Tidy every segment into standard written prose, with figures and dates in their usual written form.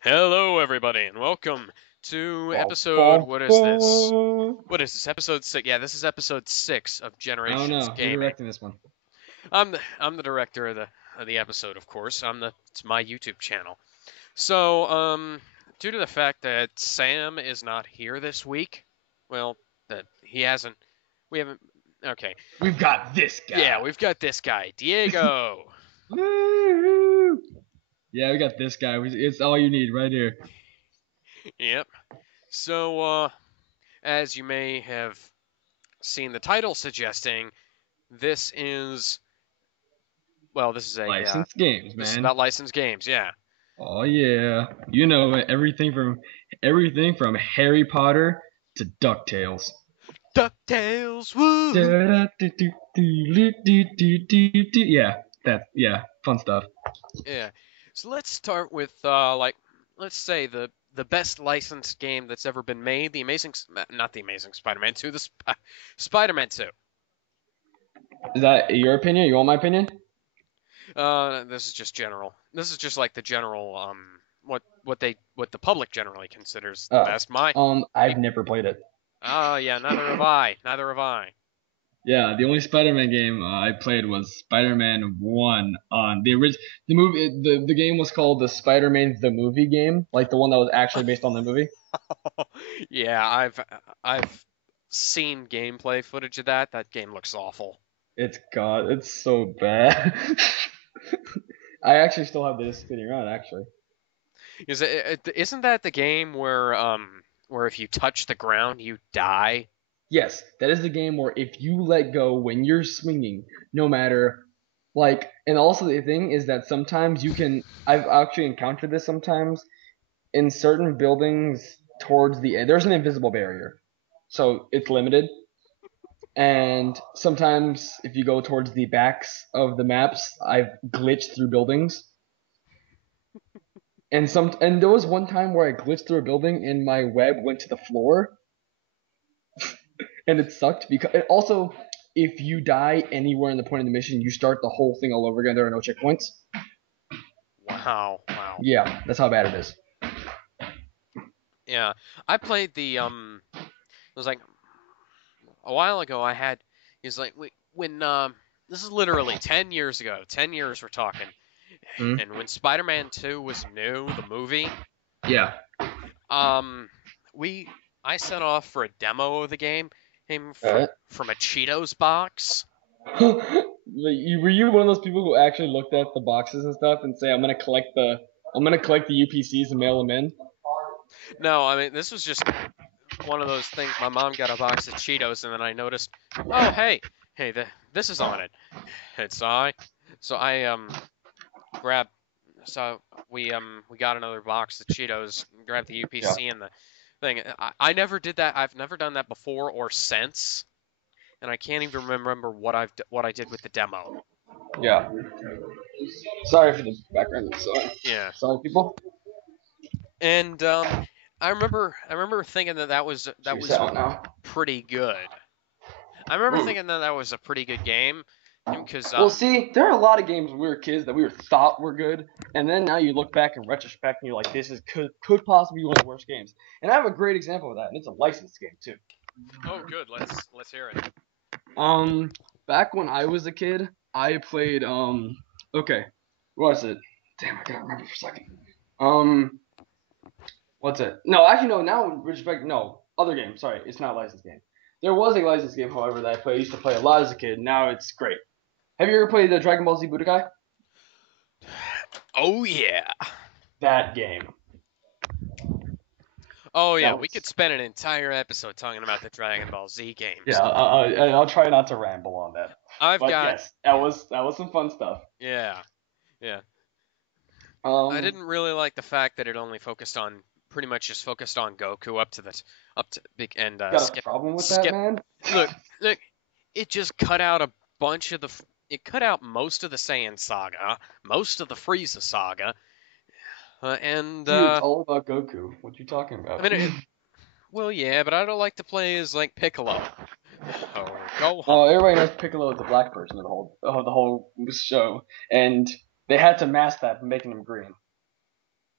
Hello, everybody, and welcome to Ba, episode. ba, What is this? ba. What is this? Episode 6. Yeah, this is episode 6 of I don't Generations know. Who's Gaming. directing this one? I'm the director of the episode, of course. It's my YouTube channel. So, due to the fact that Sam is not here this week, well, that he hasn't. We haven't. Okay. We've got this Yeah, guy. we've got this guy, Diego. Woo! Yeah, we got this guy. It's all you need right here. Yep. So, as you may have seen the title suggesting, this is this is a Licensed games, this is man. about licensed games. Yeah, Oh yeah. You know it. Everything from Harry Potter to DuckTales. DuckTales. Woo! Yeah, fun stuff. Yeah. So let's start with let's say the best licensed game that's ever been made. Not the Amazing Spider-Man 2, Spider-Man 2. Is that your opinion? You want my opinion? This is just general. This is just like the general what the public generally considers the Oh, best. My I've never played it. yeah, neither have I. Neither have I. Yeah, the only Spider-Man game I played was Spider-Man 1 on the movie. The game was called the Spider-Man the Movie game, like the one that was actually based on the movie. Yeah, I've seen gameplay footage of that. That game looks awful. It's so bad. I actually still have this sitting around, actually. Isn't that the game where if you touch the ground you die? Yes, that is the game where if you let go when you're swinging, no matter and also the thing is that sometimes you can. I've actually encountered this sometimes in certain buildings towards the end. There's an invisible barrier, so it's limited. And sometimes, if you go towards the backs of the maps, I've glitched through buildings. And there was one time where I glitched through a building and my web went to the floor, and it sucked because and also if you die anywhere in the point of the mission, you start the whole thing all over again. There are no checkpoints. Wow, wow. Yeah, that's how bad it is. Yeah, I played it was like a while ago. He's like when this is literally 10 years ago. 10 years we're talking. Hmm. And when Spider-Man 2 was new, the movie, Yeah. um we I sent off for a demo of the game came Alright. from a Cheetos box. Were you one of those people who actually looked at the boxes and stuff and say, I'm gonna collect the UPCs and mail them in"? No, I mean this was just one of those things. My mom got a box of Cheetos, and then I noticed, oh hey, this is on it. It's I. So I grabbed. So we got another box of Cheetos, grabbed the Yeah. UPC and the thing. I never did that. I've never done that before or since, and I can't even remember what I did with the demo. Yeah. Sorry for the background. Sorry. Yeah, Sorry, people. and I remember thinking Should that we was set out now? pretty good. I remember Mm. thinking that was a pretty good game because Well, see, there are a lot of games when we were kids that we were thought were good, and then now you look back in retrospect and you're like, this is could possibly be one of the worst games. And I have a great example of that, and it's a licensed game too. Oh, good. Let's hear it. Um, Back when I was a kid, I played okay, what was it? Damn, I gotta remember for a second. Um, what's it? No, actually no. Now in retrospect, no, other game. Sorry, it's not a licensed game. There was a licensed game, however, that I used to play a lot as a kid. Now it's great. Have you ever played the Dragon Ball Z Budokai? Oh yeah. That game. Oh yeah. That We could was spend an entire episode talking about the Dragon Ball Z yeah. games. I'll try not to ramble on that. I've But got yes, that was some fun stuff. yeah, yeah. I Um, didn't really like the fact that it only focused on pretty much just focused on Goku up to big and got a skip problem with that, skip. man? Look, look. It just cut out a bunch of it cut out most of the Saiyan saga, most of the Frieza saga, and Dude, it's all about Goku. What you talking I about? mean, well, yeah, but I don't like to play as like Piccolo or Well, Gohan. everybody knows Piccolo is the black person of the whole show, and they had to mask that by making him green.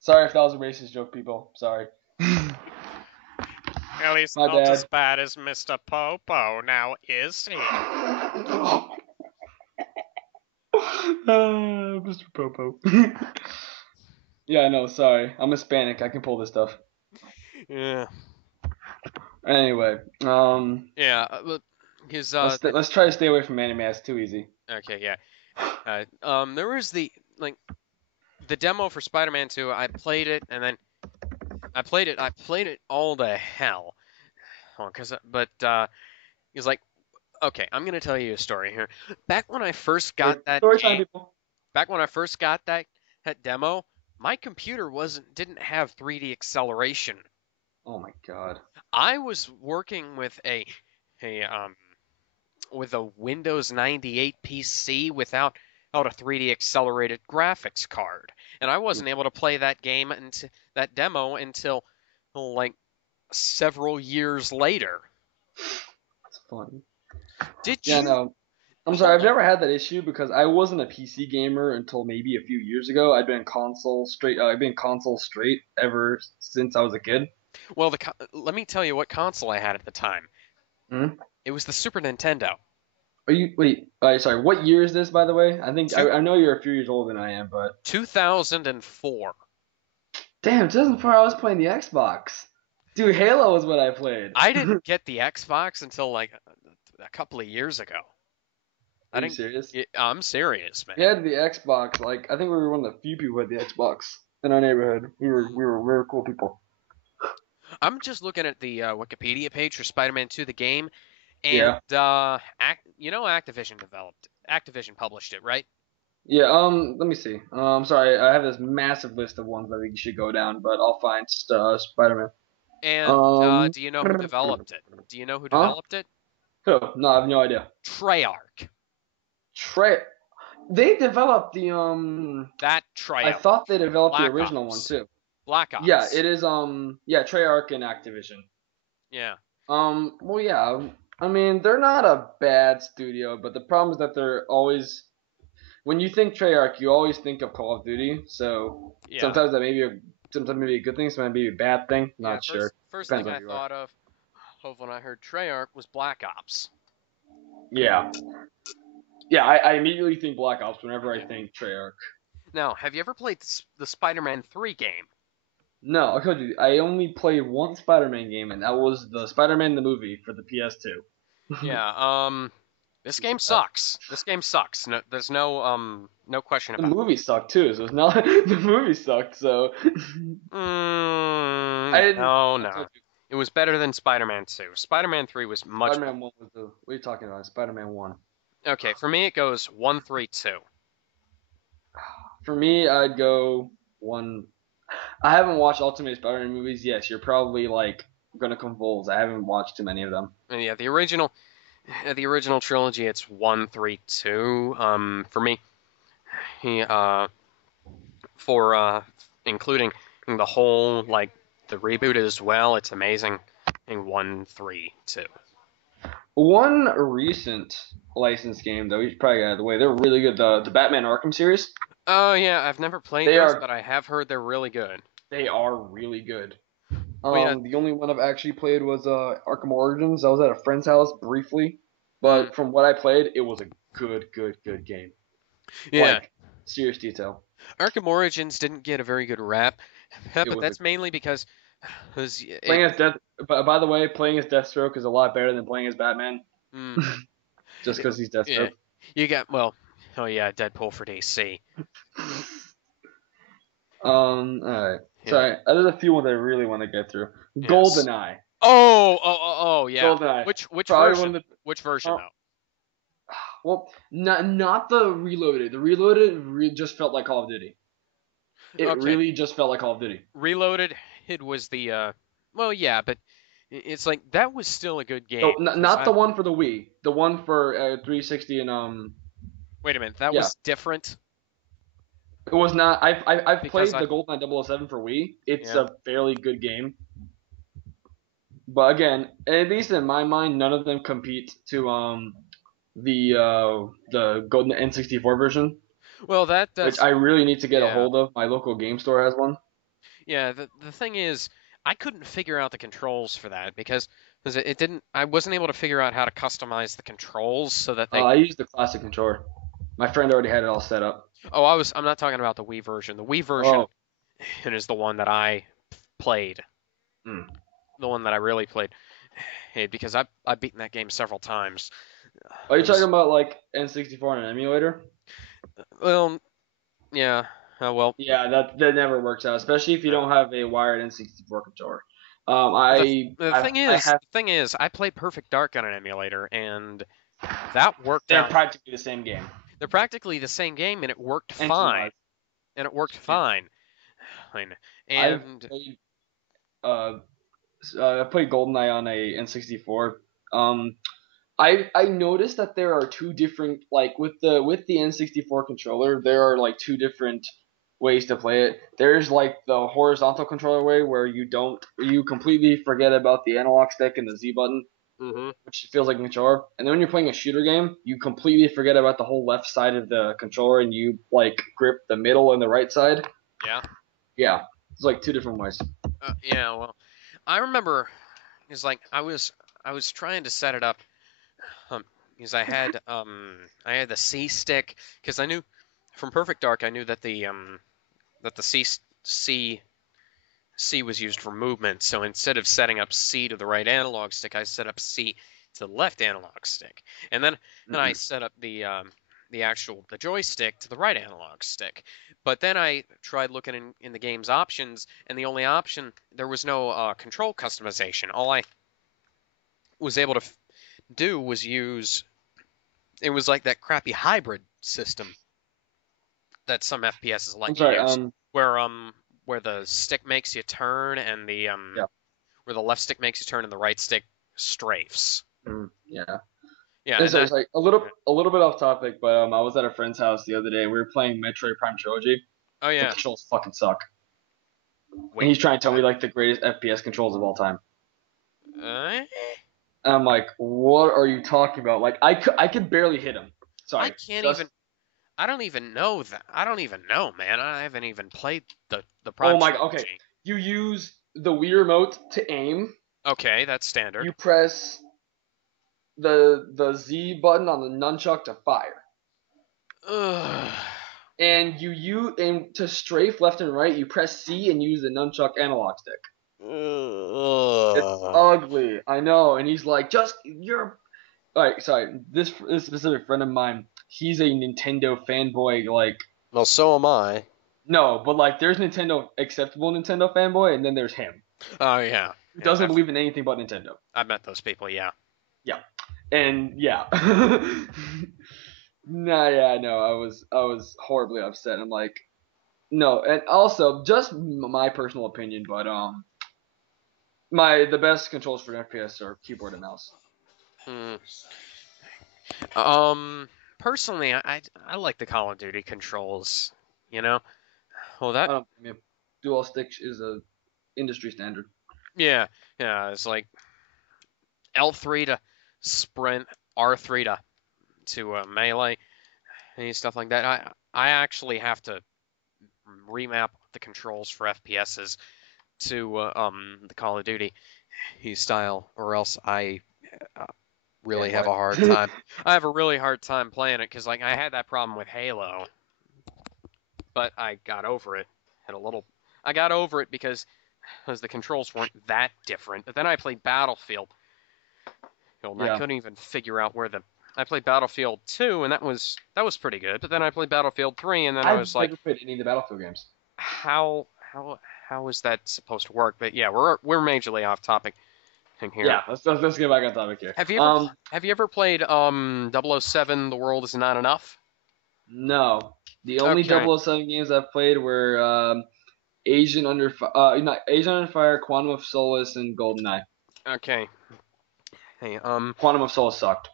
Sorry if that was a racist joke, people. Sorry. Well, he's My not as bad. bad as Mr. Popo, now is he? Mr. Popo. Yeah, no, sorry. I'm Hispanic. I can pull this stuff. Yeah. Anyway, Yeah, but his let's try to stay away from anime. It's too easy. okay, yeah. There was like the demo for Spider-Man 2. I played it and then I played it all to hell. But he's like, okay, I'm gonna tell you a story here. Back when I first got that Story time, game, people. back when I first got that demo, my computer didn't have 3D acceleration. Oh my god. I was working with a with a Windows 98 PC without a 3D accelerated graphics card, and I wasn't able to play that game and that demo until like several years later. That's funny. Did Yeah, you? no. I'm sorry. Hold I've on. never had that issue because I wasn't a PC gamer until maybe a few years ago. I've been console straight. I've been console straight ever since I was a kid. Well, let me tell you what console I had at the time. Hmm? It was the Super Nintendo. Are you wait? Sorry. What year is this, by the way? I think Two, I know you're a few years older than I am, but 2004. damn, 2004. I was playing the Xbox. Dude, Halo is what I played. I didn't get the Xbox until like a couple of years ago. I Are you didn't. serious? I'm serious, man. We had the Xbox. Like I think we were one of the few people who had the Xbox in our neighborhood. We were cool people. I'm just looking at the Wikipedia page for Spider-Man 2, the game, and Yeah. Activision published it, right? Yeah, let me see. Sorry, I have this massive list of ones that we should go down, but I'll find Spider-Man. And Um, do you know who developed it? Do you know who huh? developed it? Who? No, I have no idea. Treyarch. Trey, they developed the That I Treyarch. thought they developed the Black original one Ops. too. Black Yeah, Ops. it is yeah, Treyarch and Activision. Yeah. Well, yeah, I mean they're not a bad studio, but the problem is that they're always when you think Treyarch, you always think of Call of Duty. So Yeah. sometimes that may be a good thing, sometimes maybe a bad thing. Yeah. Not First sure. first Depends thing on I who you are. thought of when I heard Treyarch was Black Ops. Yeah, yeah. I immediately think Black Ops whenever I Yeah. think Treyarch. Now, have you ever played the Spider-Man 3 game? No, I told you I only played one Spider-Man game, and that was the Spider-Man the movie for the PS2. Yeah. This game Uh, sucks. This game sucks. No, there's no question the about movie sucked too, so it's not the movie sucked. So it. I didn't. No, I no. told you It was better than Spider-Man 2. Spider-Man 3 was much better. Spider-Man One was the. What are you talking about? Spider-Man One. Okay, for me it goes 1, 3, 2. For me, I'd go one. I haven't watched Ultimate Spider-Man movies. Yes, you're probably like gonna convulse. I haven't watched too many of them. And yeah, the original trilogy it's 1, 3, 2. For me, he for including the whole like the reboot as well, it's amazing. In 1, 3, 2. One recent licensed game though, you should probably get out of the way. They're really good. The Batman Arkham series. Oh yeah, I've never played They those, are but I have heard they're really good. they are really good. Oh yeah, The only one I've actually played was Arkham Origins. I was at a friend's house briefly, mm, but from what I played, it was a good game. yeah. Like serious detail. Arkham Origins didn't get a very good rap, It but was a that's mainly because playing as Death. By the way, playing as Deathstroke is a lot better than playing as Batman. mm, Just it- because he's yeah, Deathstroke. you got well, oh yeah, Deadpool for DC. Alright. Yeah, Sorry, there's a few ones I really want to get through. yes. GoldenEye. Oh, yeah. GoldenEye. Which Probably version? one of the. Which version Uh, though? well, not the Reloaded. The Reloaded just felt like Call of Duty. It Okay, really just felt like Call of Duty. Reloaded. It was the well, yeah, but it's like that was still a good No, game. not the one for the Wii. The one for 360 and Wait a minute, that yeah. was different It was not. I've because played I the GoldenEye 007 for Wii. It's yeah. a fairly good game. But again, at least in my mind, none of them compete to the Golden N64 version, Well, which that's I really need to get a yeah. hold of. My local game store has one. Yeah, the thing is, I couldn't figure out the controls for that because it didn't. I wasn't able to figure out how to customize the controls so that they. I used the classic controller. My friend already had it all set up. Oh, I'm not talking about the Wii version. The Wii version Oh, is the one that I played, mm. the one that I really played, because I've beaten that game several times. Are you It talking was about like N64 and an emulator? well, yeah. Well, Yeah, that never works out, especially if you uh, don't have a wired N64 controller. the I the I thing I is, have. the thing is, I played Perfect Dark on an emulator, and that worked They're out. practically the same game, They're practically the same game, and it worked engine fine. wise. And it worked Yeah, fine. Fine. I've And played uh I played GoldenEye on a N64. Um, I noticed that there are two different like with the N64 controller, there are like two different ways to play it. There's like the horizontal controller way where you completely forget about the analog stick and the Z button, hmm which feels like a controller. And then when you're playing a shooter game, you completely forget about the whole left side of the controller and you like grip the middle and the right side. yeah, Yeah, it's like two different ways. yeah. Well, I remember it's like I was trying to set it up because I had the C stick because I knew from Perfect Dark I knew that the C was used for movement. So instead of setting up C to the right analog stick, I set up C to the left analog stick, and then I Mm-mm. set up the joystick to the right analog stick. But then I tried looking in the game's options, and the only option there was no control customization. All I was able to do was use it was like that crappy hybrid system that some FPSs I'm let you sorry. use, where where the stick makes you turn and the Yeah. where the left stick makes you turn and the right stick strafes. Yeah. Yeah, And and so that it's like a little bit off topic, but I was at a friend's house the other day. We were playing Metroid Prime Trilogy. oh The yeah. controls fucking suck, and Wait. he's trying to tell me like the greatest FPS controls of all time. Uh, And I'm like, what are you talking about? Like I could barely hit him. I Sorry, can't just even. I don't even know that. I don't even know, man. I haven't even played the oh Prime my. Okay, trilogy. you use the Wii remote to aim. Okay, that's standard. You press the Z button on the nunchuck to fire. Ugh. And to strafe left and right, you press C and use the nunchuck analog stick. It's Ugh. ugly, I know. And he's like, just you're. All right, sorry. This specific friend of mine, he's a Nintendo fanboy. Like, Well, so am I. no, but like, there's Nintendo acceptable Nintendo fanboy, and then there's him Oh yeah, who yeah. doesn't believe in anything but Nintendo. I've met those people. Yeah. Yeah, and yeah. Nah, yeah, no, I was horribly upset. I'm like, no, and also just my personal opinion, but the best controls for an FPS are keyboard and mouse. Hmm. Um. Personally, I like the Call of Duty controls. You know. Well, that. I mean, dual stick is a industry standard. Yeah. Yeah. It's like L3 to sprint, R3 to melee, and stuff like that. I actually have to remap the controls for FPSs to the Call of Duty style, or else I uh, really have Fanboy. a hard time. I have a really hard time playing it because like I had that problem with Halo, but I got over it. Had a little, I got over it because the controls weren't that different. But then I played Battlefield, and I Yeah, couldn't even figure out where the. I played Battlefield 2, and that was pretty good. But then I played Battlefield 3, and then I I've was like, never played any of the Battlefield games. how is that supposed to work? But yeah, we're majorly off topic in here. Yeah, let's get back on topic here. Have you ever played 007 The World Is Not Enough? No, the only Okay. 007 games I've played were not Asian Under Fire, Quantum of Solace, and GoldenEye. Okay. Hey, Quantum of Solace sucked.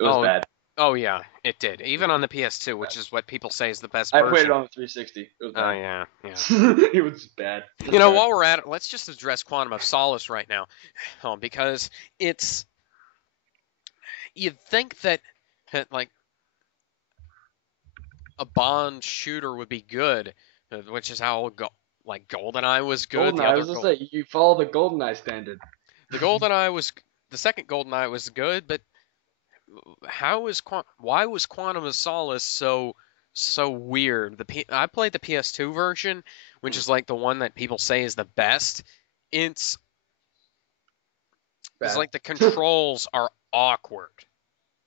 It was oh, bad. oh yeah, it did. Even on the PS2, which is what people say is the best I played it version. on the 360. It was Oh bad. yeah, yeah. It was bad. You know, while we're at it, let's just address Quantum of Solace right now, because it's you'd think that like a Bond shooter would be good, which is how Like GoldenEye was good. GoldenEye, I was just say you follow the GoldenEye standard. The second GoldenEye was good, but why was Quantum of Solace so weird? I played the PS2 version, which is like the one that people say is the best. It's Bad. like the controls are awkward.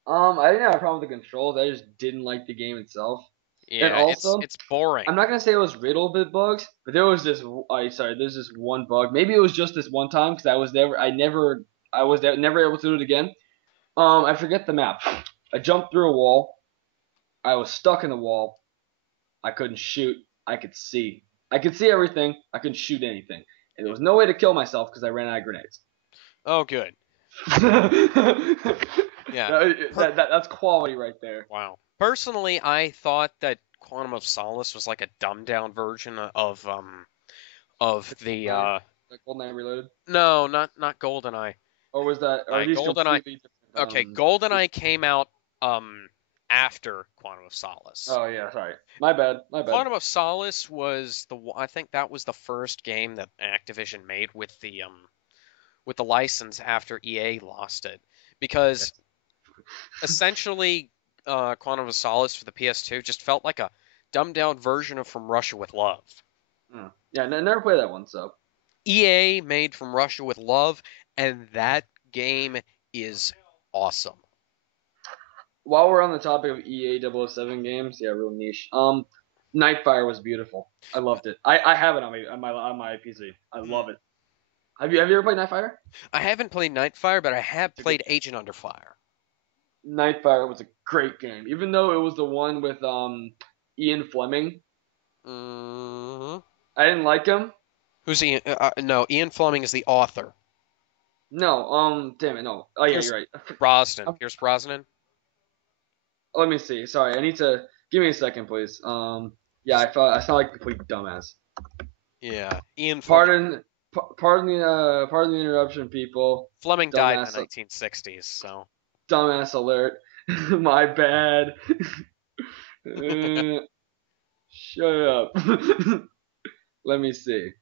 I didn't have a problem with the controls. I just didn't like the game itself. Yeah, And also, it's boring. I'm not gonna say it was riddled with bugs, but there's this one bug. Maybe it was just this one time because I was never able to do it again. I forget the map. I jumped through a wall. I was stuck in the wall. I couldn't shoot. I could see. I could see everything. I couldn't shoot anything. And there was no way to kill myself because I ran out of grenades. Oh, good. Yeah. That's quality right there. Wow. Personally, I thought that Quantum of Solace was like a dumbed down version of the Like GoldenEye Reloaded. No, not GoldenEye. Or was that? Or are these GoldenEye. completely different? Okay, GoldenEye came out after Quantum of Solace. Oh yeah, sorry. My bad. Quantum of Solace was I think that was the first game that Activision made with the license after EA lost it, because essentially Quantum of Solace for the PS2 just felt like a dumbed down version of From Russia with Love. Yeah, I never played that one, so. EA made From Russia with Love, and that game is awesome. While we're on the topic of EA 007 games, yeah, real niche. Nightfire was beautiful. I loved it. I have it on my PC. I love it. Have you ever played Nightfire? I haven't played Nightfire, but I have played Agent Under Fire. Nightfire was a great game, even though it was the one with Ian Fleming. Mm-hmm. I didn't like him. Who's Ian? No, Ian Fleming is the author. No, damn it, no. Oh yeah, you're right. Brosnan. Pierce Brosnan. Let me see. Sorry, I need to give me a second, please. Yeah, I sound like a complete dumbass. Yeah, Ian Fleming. Pardon the interruption, people. Fleming died in the 1960s, so. Dumbass alert. My bad. Shut up. Let me see.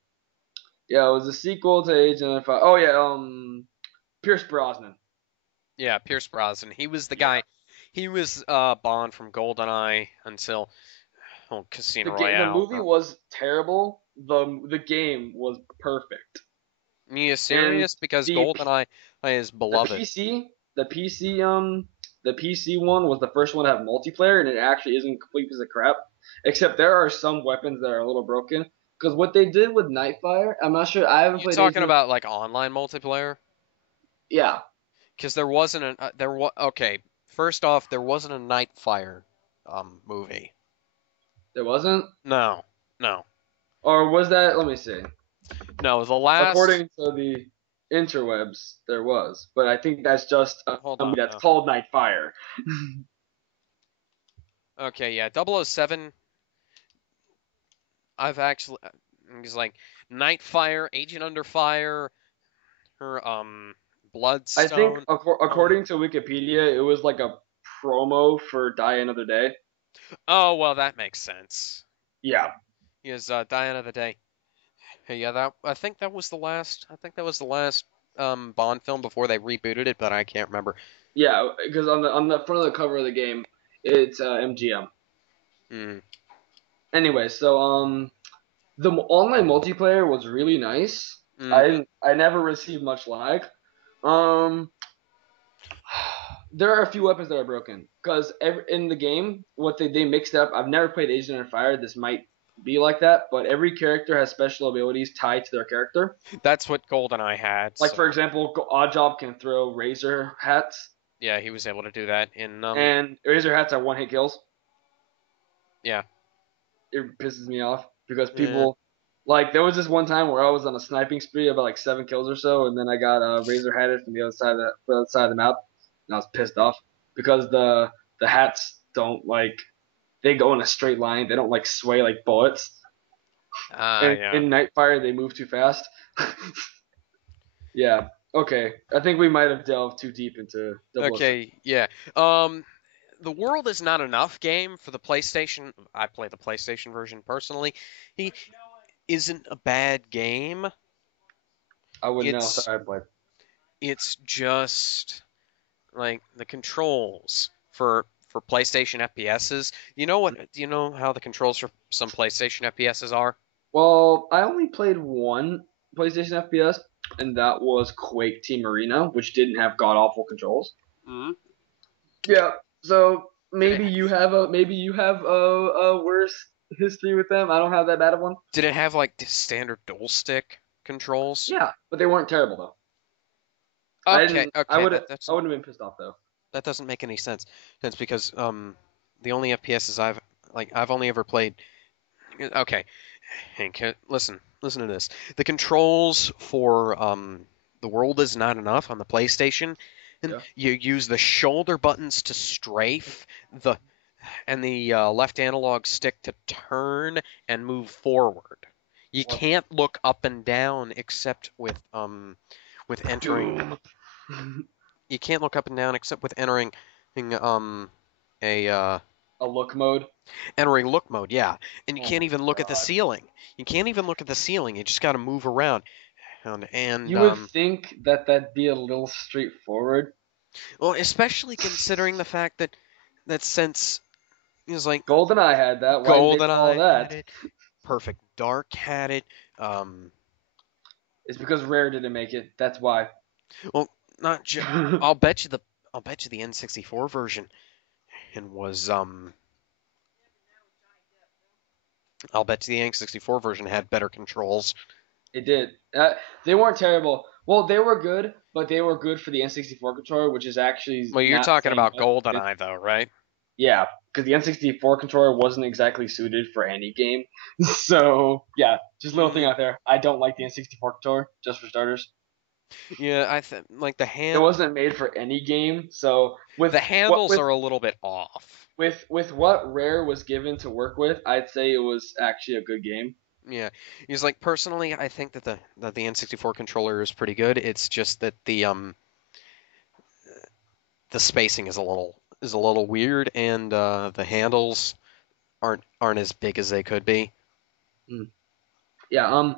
Yeah, it was a sequel to Agent of Oh yeah, Pierce Brosnan. Yeah, Pierce Brosnan. He was the guy. He was Bond from GoldenEye until Casino Royale. The movie was terrible. The game was perfect. You serious? Because GoldenEye is beloved. The PC one was the first one to have multiplayer, and it actually isn't a complete piece of crap. Except there are some weapons that are a little broken. Because what they did with Nightfire, I'm not sure. I haven't played. You're talking about like online multiplayer? Yeah. Because there wasn't okay. First off, there wasn't a Nightfire movie. There wasn't? No. Or was that? Let me see. No, the last. According to the interwebs, there was, but I think that's just a movie that's called Nightfire. Okay, yeah, 007. I've actually, it's like Nightfire, Agent Under Fire, her Bloodstone. I think according to Wikipedia, it was like a promo for Die Another Day. Oh well, that makes sense. Yeah. Because Die Another Day. Hey, yeah, I think that was the last. I think that was the last Bond film before they rebooted it, but I can't remember. Yeah, because on the front of the cover of the game, it's MGM. Anyway, so the online multiplayer was really nice. I never received much lag. There are a few weapons that are broken because in the game, what they mixed up. I've never played Agent of Fire. This might be like that, but every character has special abilities tied to their character. That's what GoldenEye had. Like for example, Oddjob can throw razor hats. Yeah, he was able to do that in. And razor hats are one-hit kills. Yeah. It pisses me off because people like there was this one time where I was on a sniping spree about like 7 kills or so, and then I got razor hatted from the other side of the map, and I was pissed off because the hats don't like they go in a straight line. They don't like sway like bullets. In Nightfire, they move too fast. Yeah. Okay. I think we might have delved too deep into. Okay. Yeah. The World Is Not Enough game for the PlayStation. I play the PlayStation version personally. isn't a bad game. I wouldn't know. It's Sorry, I played. it's just like the controls for PlayStation FPSs. Do you know how the controls for some PlayStation FPSs are? Well, I only played one PlayStation FPS, and that was Quake Team Arena, which didn't have god awful controls. Mm-hmm. Yeah. So Did it maybe you have a worse history with them. I don't have that bad of one. did it have like the standard dual stick controls? Yeah, but they weren't terrible though. I Okay, didn't. okay, I wouldn't have been pissed off though. that doesn't make any sense. That's because the only FPSs I've only ever played. Okay, Hank, listen to this. The controls for The World Is Not Enough on the PlayStation, and Yeah. you use the shoulder buttons to strafe, the and the left analog stick to turn and move forward. You What? can't look up and down except with entering. You can't look up and down except with entering a A look mode. entering look mode, yeah. And you Oh can't my even look at the god. ceiling. You can't even look at the ceiling. You just got to move around. And You would think that that'd be a little straightforward. well, especially considering the fact that since it was like GoldenEye had that. Why did they follow GoldenEye had that? it, Perfect Dark had it. Um, It's because Rare didn't make it. That's why. well, not just. I'll bet you the N64 version and was I'll bet you the N64 version had better controls. It did. They weren't terrible. Well, they were good, but they were good for the N64 controller, which is actually Well, you're not talking saying about much. GoldenEye though, right? Yeah, because the N64 controller wasn't exactly suited for any game. So, yeah, just a little thing Mm, out there. I don't like the N64 controller, just for starters. yeah, I think like It wasn't made for any game. So, the what handles with are a little bit off. with what Rare was given to work with, I'd say it was actually a good game. Yeah, he's like personally, I think that the N64 controller is pretty good. It's just that the spacing is a little weird, and the handles aren't as big as they could be. Mm. Yeah,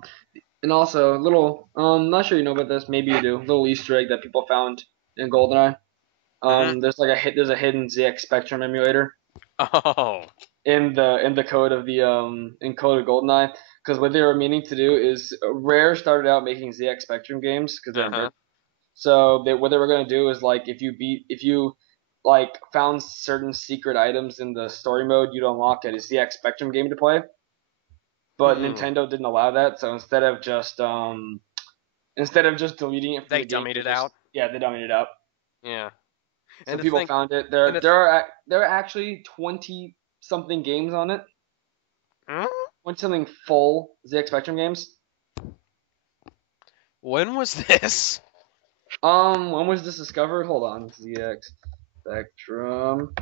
and also a little, not sure you know about this, maybe you do. Little Easter egg that people found in GoldenEye. Hmm. There's a hidden ZX Spectrum emulator Oh. in the code of the in code of GoldenEye. Because what they were meaning to do is Rare started out making ZX Spectrum games because they're Uh-huh. Brit. So what they were gonna do is like if you like found certain secret items in the story mode, you'd unlock a ZX Spectrum game to play. But Hmm. Nintendo didn't allow that, so instead of just deleting it from They the game, dummied they it just out. yeah they dummied it out. Yeah. So And to people think, found it. and to There are actually 20 something games on it. Hmm? 20 something full ZX Spectrum games. When was this? When was this discovered? Hold on, ZX Spectrum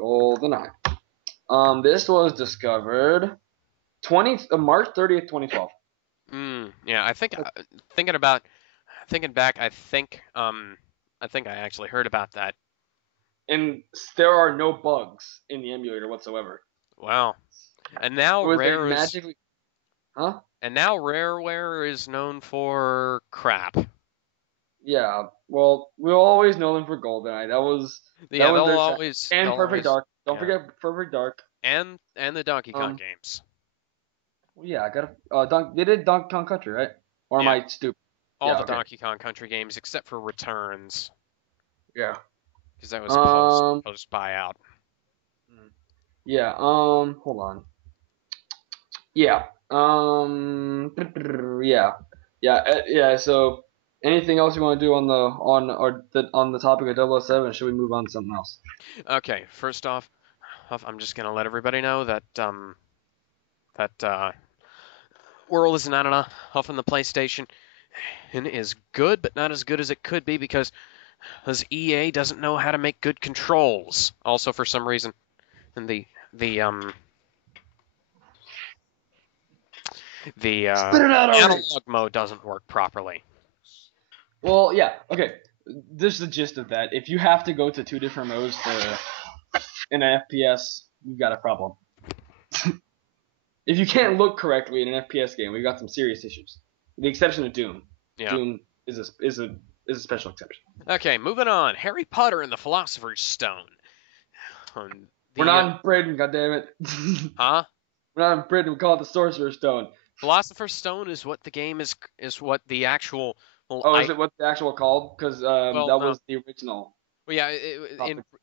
GoldenEye. This was discovered March 30th, 2012. Yeah, I think thinking back, I think I actually heard about that. And there are no bugs in the emulator whatsoever. Wow. And It now was a Rare is magically, huh? and now Rareware is known for crap. Yeah. Well, we'll always know them for GoldenEye. That Yeah, was their shot. And they'll Perfect always Dark. Don't yeah. forget Perfect Dark. And the Donkey Kong Um, games. yeah, I gotta. They did Donkey Kong Country, right? Or am Yeah, I stupid? all Yeah. the Okay. Donkey Kong Country games except for Returns, Yeah. because that was Um. post buyout. Yeah. Hold on. Yeah. Yeah. Yeah. Yeah. So, anything else you want to do on the topic of 007? Should we move on to something else? Okay, first off, I'm just gonna let everybody know that World is not enough off on the PlayStation and is good, but not as good as it could be because EA doesn't know how to make good controls. Also, for some reason, and the Spit it out already. analog mode doesn't work properly. Well, yeah. Okay. This is the gist of that. If you have to go to two different modes in an FPS, you've got a problem. If you can't look correctly in an FPS game, we've got some serious issues. With the exception of Doom. Yeah. Doom is a special exception. Okay, moving on. Harry Potter and the Philosopher's Stone. We're not in Britain, goddammit. Huh? We're not in Britain. We call it the Sorcerer's Stone. Philosopher's Stone is what the game is what the actual. Well, Oh, is it what the actual called? Because that was the original. Well, yeah,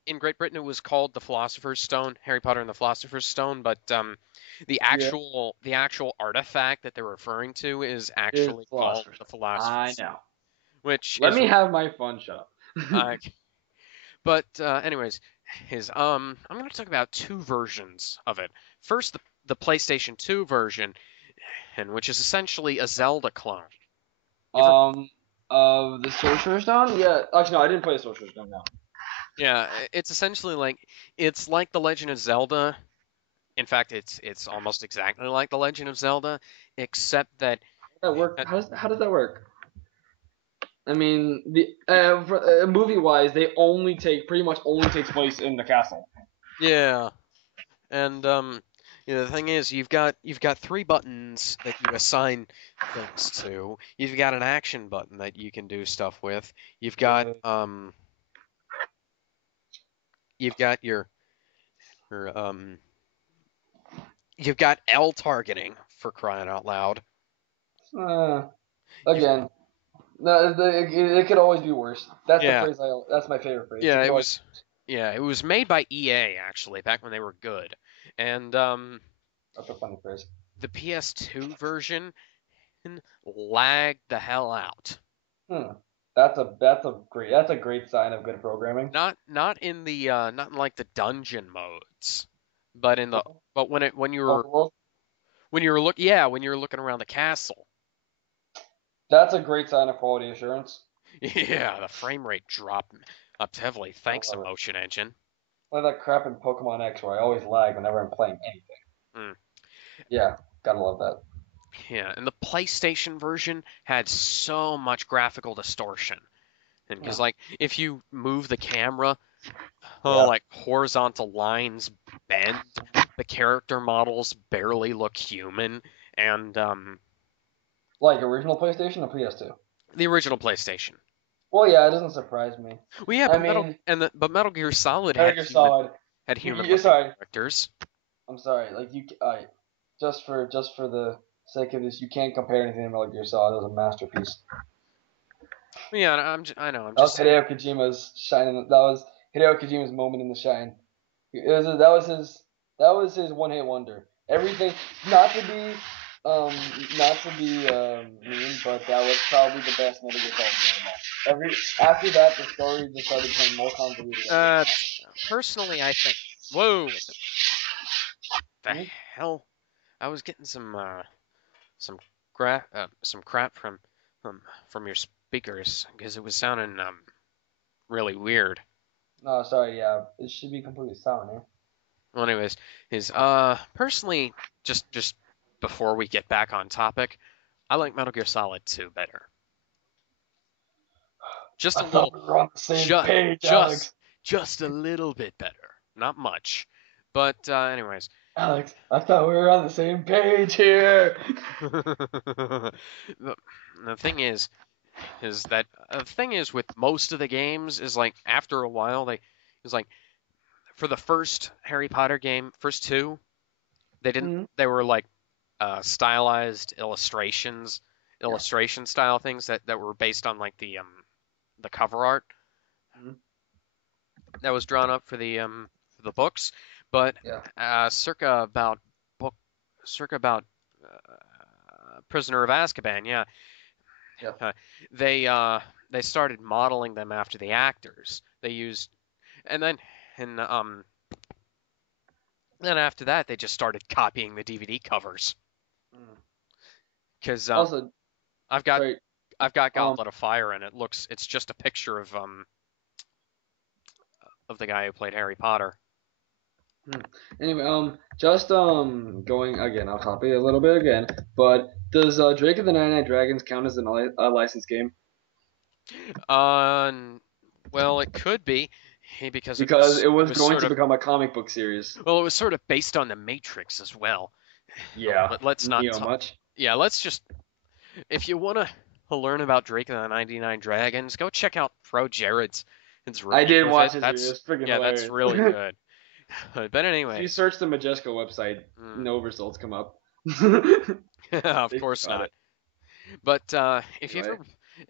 in Great Britain it was called the Philosopher's Stone, Harry Potter and the Philosopher's Stone, but the actual artifact that they're referring to is actually called the Philosopher's Stone. I know. Which Let me have my fun. Shut up. But anyways, I'm going to talk about two versions of it. First, the PlayStation 2 version, and which is essentially a Zelda clone. Of the Sorcerer's Stone? Yeah. Actually, no, I didn't play the Sorcerer's Stone. No. Yeah, it's essentially like the Legend of Zelda. In fact, it's almost exactly like the Legend of Zelda, except that. How does that work? How does that work? I mean, movie-wise, they pretty much only takes place in the castle. Yeah, and the thing is, you've got 3 buttons that you assign things to. You've got an action button that you can do stuff with. You've got your you've got L targeting, for crying out loud. Again. No, it could always be worse. That's Yeah. the phrase. That's my favorite phrase. Yeah, it was. Yeah, it was made by EA actually, back when they were good, and That's a funny phrase. The PS2 version lagged the hell out. That's a great sign of good programming. Not in like the dungeon modes, but when you were looking around the castle. That's a great sign of quality assurance. Yeah, the frame rate dropped up heavily thanks to Motion Engine. Like that crap in Pokemon X where I always lag whenever I'm playing anything. Yeah, gotta love that. Yeah, and the PlayStation version had so much graphical distortion. And because like if you move the camera, like horizontal lines bend, the character models barely look human, and like original PlayStation or PS2? The original PlayStation. Well, yeah, it doesn't surprise me. Well, yeah, but Metal Gear Solid had human characters. I'm sorry, like just for the sake of this, you can't compare anything to Metal Gear Solid. It was a masterpiece. Yeah, I know. That was Hideo Kojima's shining. That was Hideo Kojima's moment in the shine. That was his one-hit wonder. Everything, not to be mean, but that was probably the best Metal Gear Solid game. After that, the story just started becoming more convoluted. Personally, I think. Whoa! The hell! I was getting some crap from your speakers because it was sounding really weird. No, sorry. Yeah, it should be completely silent here. Well, anyways, personally, just before we get back on topic, I like Metal Gear Solid 2 better. Just a little. We're on the same page, Alex. Just a little bit better, not much. But anyways. Alex, I thought we were on the same page here. The thing is that the thing is with most of the games is like after a while for the first Harry Potter game, first 2, they were like stylized illustration style things that were based on like the cover art that was drawn up for the books, but circa about Prisoner of Azkaban, they started modeling them after the actors. They used, and then after that they just started copying the DVD covers. Because I've got Goblet of Fire, and it's just a picture of the guy who played Harry Potter. Anyway, just going again, I'll copy a little bit again. But does Drake of the 99 Dragons count as a licensed game? Well, it could be because it was going to become a comic book series. Well, it was sort of based on The Matrix as well. Yeah. Let's not Neo talk. much. Yeah, let's just. If you want to learn about Drake and the 99 Dragons, go check out Pro Jared's his I review did of watch it. his review. That's It's freaking yeah, that's hilarious. really good. But If you anyways, search the Majesco website, mm, no results come up. of They course forgot not. it. But if you Anyway, ever,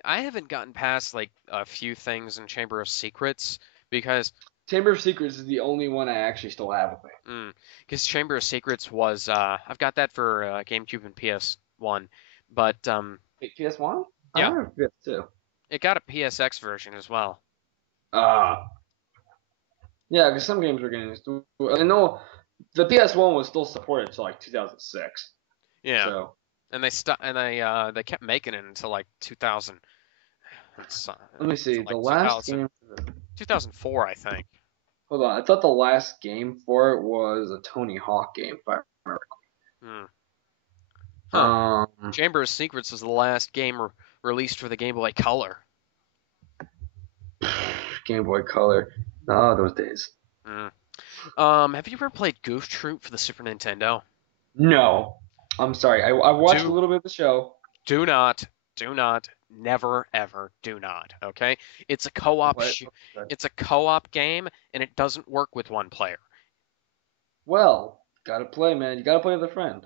I haven't gotten past like a few things in Chamber of Secrets because Chamber of Secrets is the only one I actually still have with me. Chamber of Secrets was I've got that for GameCube and PS1, but Wait, PS1? I yeah, have PS2. it got a PSX version as well. Ah, yeah, because some games were getting. I know the PS1 was still supported until like 2006. Yeah, So and they kept making it until like 2000. let me see. Until The like last 2000, game. 2004, I think. Hold on, I thought the last game for it was a Tony Hawk game. If I remember. Hmm. Huh. Um, Chamber of Secrets was the last game released for the Game Boy Color. Game Boy Color. Oh, those days. Hmm. Have you ever played Goof Troop for the Super Nintendo? No, I'm sorry. I watched a Do little bit of the show. do not do not never ever do not. Okay, it's a co-op What? it's a co-op game and it doesn't work with one player. Well, gotta play, man. You gotta play with a friend.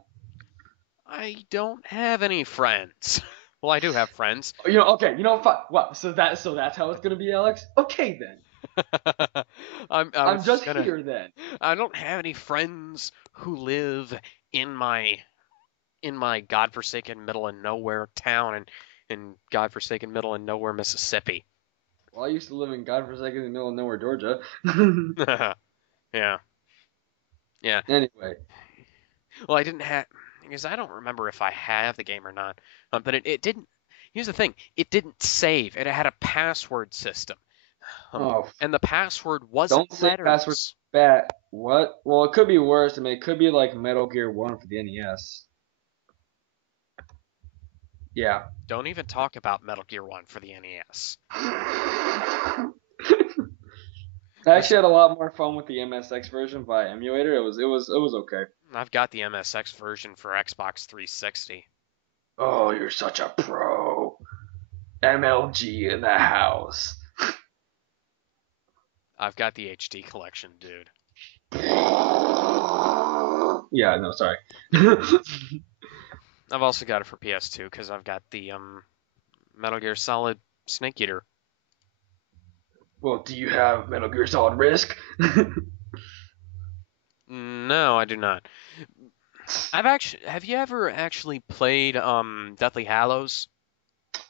I don't have any friends. Well, I do have friends. Okay. Fine. Well, so that's how it's gonna be, Alex. Okay then. I I'm was just just gonna. here then. I don't have any friends who live in my godforsaken middle of nowhere town in godforsaken middle of nowhere Mississippi. Well, I used to live in godforsaken in the middle of nowhere, Georgia. Yeah, yeah. Anyway, Well, I didn't have because I don't remember if I have the game or not. But it didn't. Here's the thing: it didn't save. It had a password system, oh, and the password wasn't don't say password letters. bad. What? Well, it could be worse. I mean, it could be like Metal Gear 1 for the NES. Yeah. Don't even talk about Metal Gear 1 for the NES. I actually had a lot more fun with the MSX version by emulator. It was okay. I've got the MSX version for Xbox 360. Oh, you're such a pro. MLG in the house. I've got the HD collection, dude. Yeah, no, sorry. I've also got it for PS2 because I've got the Metal Gear Solid Snake Eater. Well, do you have Metal Gear Solid Risk? No, I do not. Have you ever actually played Deathly Hallows?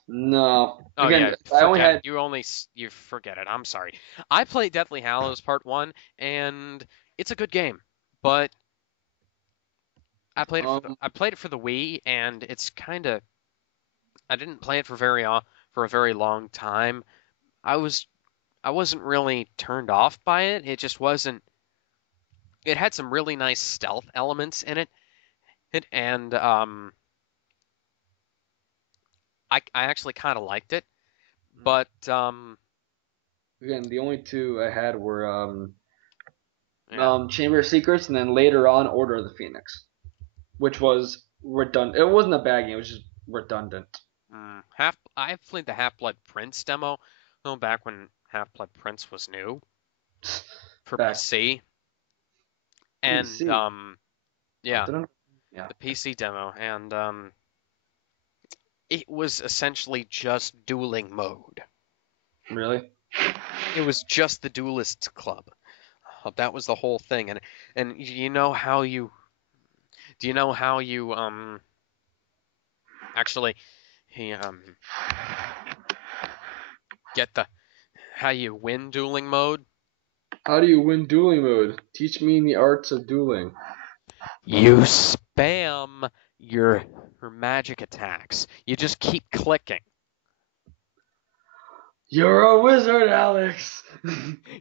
No. Oh Again, yeah, I only forget it. had. You forget it. I'm sorry. I played Deathly Hallows Part 1 and it's a good game, but I played it for the Wii and it's kind of I didn't play it for a very long time. I was I wasn't really turned off by it. It just wasn't. It had some really nice stealth elements in it. And I actually kind of liked it, but Again, the only two I had were yeah, Chamber of Secrets, and then later on Order of the Phoenix, which was redundant. It wasn't a bad game. It was just redundant. I played the Half Blood Prince demo, back when Half Blood Prince was new for Back PC, and PC. yeah, Yeah. the PC demo, and it was essentially just dueling mode. Really? It was just the Duelists Club. That was the whole thing, and you know how you do you know how you actually he get the how you win dueling mode? How do you win dueling mode? Teach me the arts of dueling. You spam your magic attacks. You just keep clicking. You're a wizard, Alex.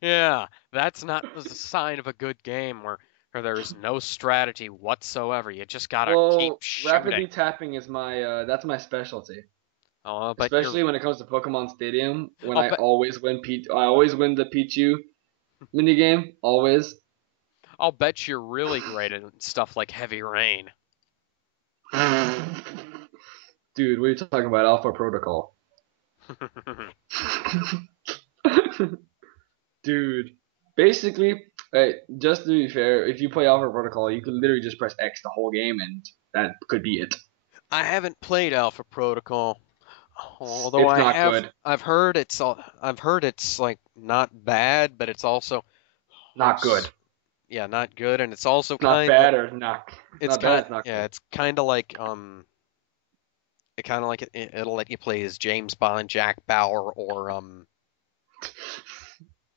Yeah, that's not the sign of a good game where there's no strategy whatsoever. You just gotta keep Well, rapidly shooting. tapping is my that's my specialty. Oh, but Especially when it comes to Pokemon Stadium, when I'll I bet always win I always win the Pichu minigame, always. I'll bet you're really great at stuff like Heavy Rain. Dude, what are you talking about? Alpha Protocol. Dude, basically, just to be fair, if you play Alpha Protocol, you could literally just press X the whole game, and that could be it. I haven't played Alpha Protocol, although It's not good. I've heard it's like not bad, but it's also Not good. yeah, not good, and it's also Not kind of bad or not. It's not bad. It's not good. it's kind of like it'll let you play as James Bond, Jack Bauer, or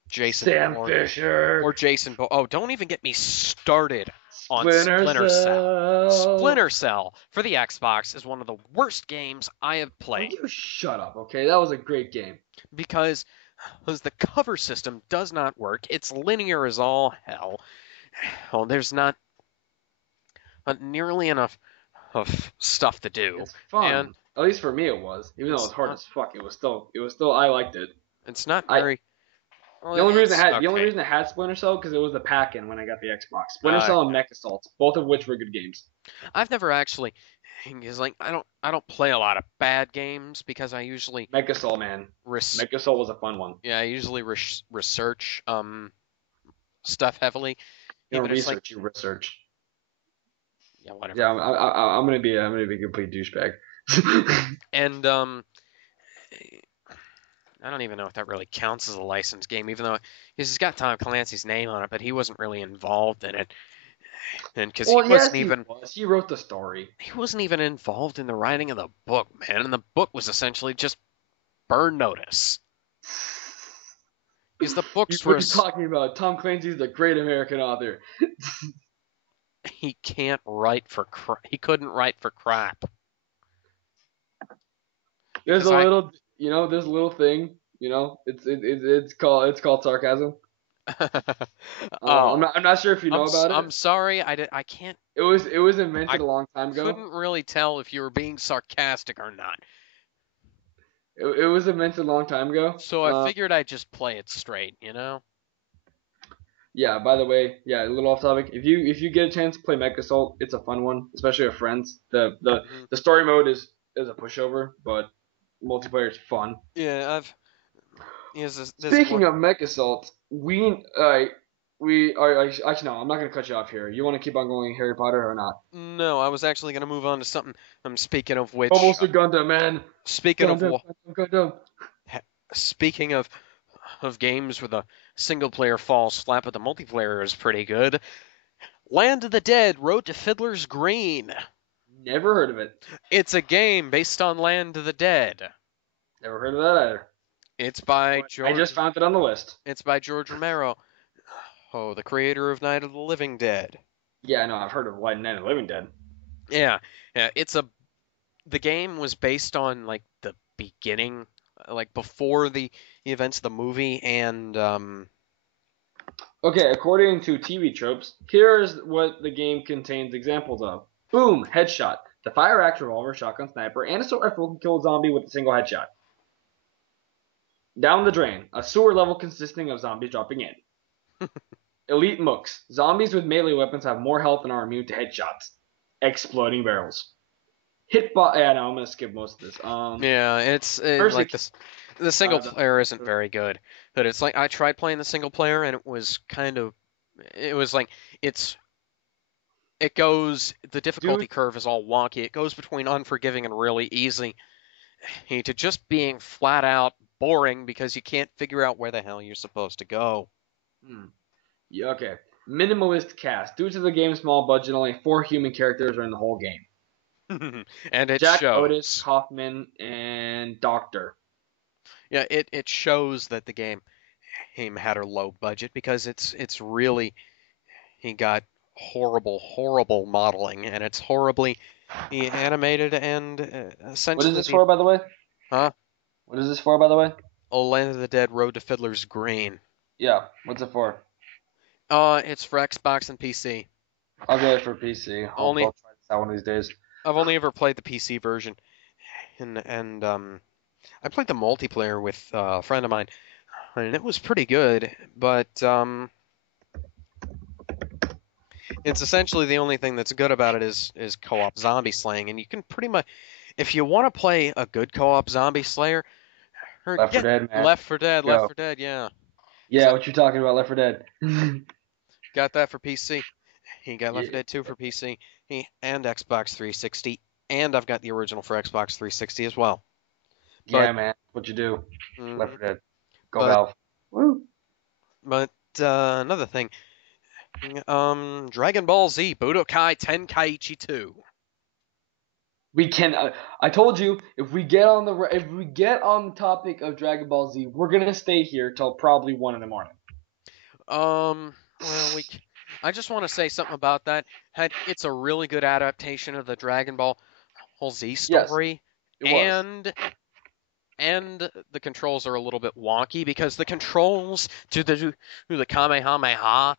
Jason Sam Bourne, Fisher. or Jason Bo. Oh, don't even get me started on Splinter Splinter Cell. Cell. Splinter Cell for the Xbox is one of the worst games I have Will played you shut up, okay? That was a great game. because the cover system does not work. It's linear as all hell. Oh, there's not nearly enough of stuff to do, It's fun. and At least for me, it was. Even though it it's was hard not, as fuck, it was still. I liked it. it's not I very. Well, the only reason it's I had the only okay. reason I had Splinter Cell because it was the pack-in when I got the Xbox. Splinter Uh, Cell and Mech Assault, both of which were good games. I've never actually, is like I don't play a lot of bad games because I usually Mech Assault, man. res Mech Assault was a fun one. yeah I usually research stuff heavily. You Yeah, don't but it's like research, you research. yeah whatever. Yeah, I'm gonna be a complete douchebag. And I don't even know if that really counts as a licensed game, even though it's got Tom Clancy's name on it, but he wasn't really involved in it, and because Well, yes, he was. He wrote the story. he wasn't even involved in the writing of the book, man. And the book was essentially just burn notice. Because the books What were are you talking about? Tom Clancy's the great American author. he can't write for he couldn't write for crap. There's 'Cause a I little, there's a little thing, it's called sarcasm. oh I'm not sure if you know about I'm it. sorry I can't It was I invented a long time ago. couldn't really tell if you were being sarcastic or not. It was invented a long time ago. So I figured I'd just play it straight, you know? Yeah. By the way, yeah, a little off topic. If you get a chance to play Mech Assault, it's a fun one, especially with friends. The story mode is a pushover, but multiplayer is fun. Yeah, I've there's Speaking one. of Mech Assault, we are actually no, I'm not gonna cut you off here. You want to keep on going Harry Potter or not? No, I was actually going to move on to something. Speaking of which, Almost a Gundam, man. speaking of Gundam, Gundam. speaking of games where the single player falls flat, but the multiplayer is pretty good. Land of the Dead: Road to Fiddler's Green. Never heard of it. It's a game based on Land of the Dead. Never heard of that either. It's by I just found it on the list. It's by George Romero. Oh, the creator of Night of the Living Dead. Yeah, no, I've heard of Night of the Living Dead. Yeah, yeah. The game was based on like the beginning, like before the events of the movie, and Okay, according to TV tropes, here's what the game contains examples of. Boom, headshot. The fire axe revolver, shotgun sniper, and assault rifle can kill a zombie with a single headshot. Down the drain, a sewer level consisting of zombies dropping in. Elite mooks. Zombies with melee weapons have more health and are immune to headshots. Exploding barrels. Hitbox. Yeah, no, I'm gonna skip most of this. yeah, it's like this. The single player isn't very good, but it's like I tried playing the single player and it was like the difficulty curve is all wonky. It goes between unforgiving and really easy to just being flat out boring because you can't figure out where the hell you're supposed to go. Yeah, okay. Minimalist cast. Due to the game's small budget, only 4 human characters are in the whole game. And it Jack, shows. Otis, Kaufman, and Doctor. Yeah, it shows that the game had a low budget because it's really he got horrible modeling and it's horribly animated and essentially. What is this for, by the way? Huh? What is this for, by the way? Oh, Land of the Dead: Road to Fiddler's Green. Yeah. What's it for? It's for Xbox and PC. I'll get it for PC. I'll try this out one of these days. I've only ever played the PC version, and I played the multiplayer with a friend of mine, and it was pretty good. But It's essentially the only thing that's good about it is co-op zombie slaying, and you can pretty much, if you want to play a good co-op zombie slayer, or Left 4 get Dead, man. Left 4 Dead, Left Go. 4 Dead, yeah. Yeah, what you talking about, Left 4 Dead? Got that for PC. He got Left 4 Yeah, Dead 2 for PC, and Xbox 360, and I've got the original for Xbox 360 as well. yeah, But man. What you do? Left mhm, 4 Dead. Go but Valve. Woo. but another thing, Dragon Ball Z Budokai Tenkaichi 2. We can. I told you if we get on the topic of Dragon Ball Z, we're gonna stay here till probably 1 in the morning. Well, I just want to say something about that. It's a really good adaptation of the Dragon Ball whole Z Yes, story, it was. and the controls are a little bit wonky because the controls to the Kamehameha,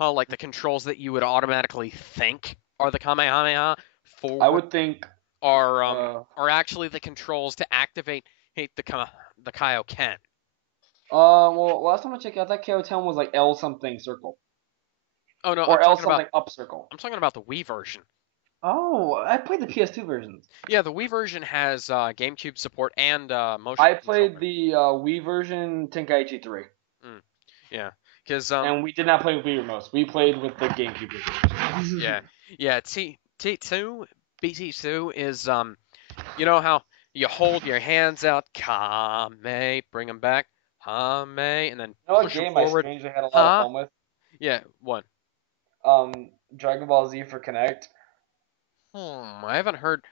like the controls that you would automatically think are the Kamehameha I forward would think. are actually the controls to activate the Kaioken. Well, last time I checked out, that KO10 was like L something circle Oh no, or L something up circle. I'm talking about the Wii version. Oh, I played the PS2 versions. Yeah, the Wii version has GameCube support and motion I played controller. the Wii version Tenkaichi 3, Mm, yeah, because and we did not play with Wii remotes. We played with the GameCube version. yeah, T2 BT2 is you know how you hold your hands out, Kame, bring them back, Kame, and then You know what push them game I forward, strangely had a lot of huh? fun with? Yeah, what? Dragon Ball Z for Connect. I haven't heard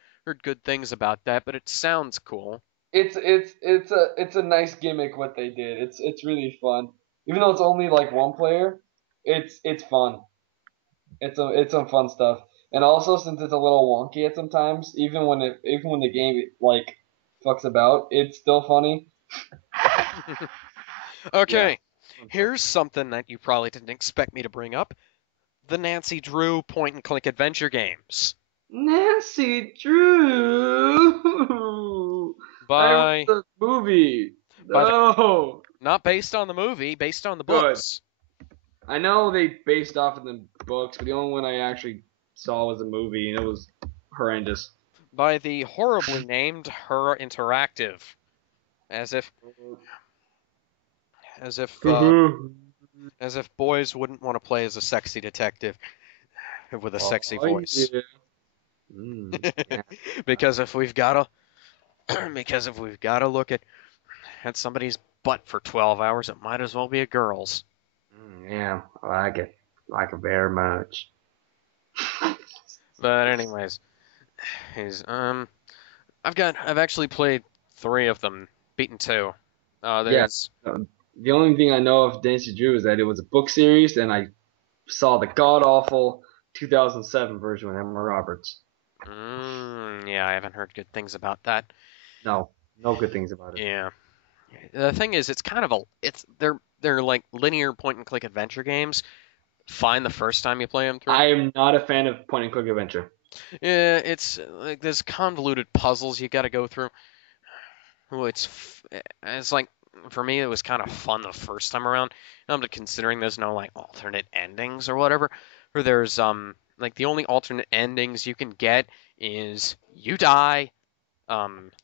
good things about that, but it sounds cool. It's a nice gimmick what they did. It's really fun. Even though it's only like one player, it's fun. It's some fun stuff. And also since it's a little wonky at sometimes, even when the game like fucks about, it's still funny. Yeah. Okay, here's something that you probably didn't expect me to bring up: the Nancy Drew point and click adventure games. Nancy Drew. I read By the movie. by the No. Not based on the movie, based on the Good. books. I know they based off of the books, but the only one I actually saw was a movie, and it was horrendous. By the horribly named Her Interactive. As if as if uh, as if boys wouldn't want to play as a sexy detective with a sexy Oh voice. yeah. Yeah. Because if we've got to because if we've got to look at somebody's butt for 12 hours, it might as well be a girl's. Yeah, I like it. I like it very much. But anyways, he's I've actually played 3 of them, beaten 2. Yeah. There's The only thing I know of Nancy Drew is that it was a book series, and I saw the god awful 2007 version with Emma Roberts. yeah, I haven't heard good things about that. No, no good things about it. Yeah. The thing is, it's kind of they're like linear point and click adventure games. Fine the first time you play them through. I am not a fan of point and click adventure. Yeah, it's like there's convoluted puzzles you got to go through. Oh, it's like for me it was kind of fun the first time around. Now I'm considering there's no like alternate endings or whatever. Or there's like the only alternate endings you can get is you die,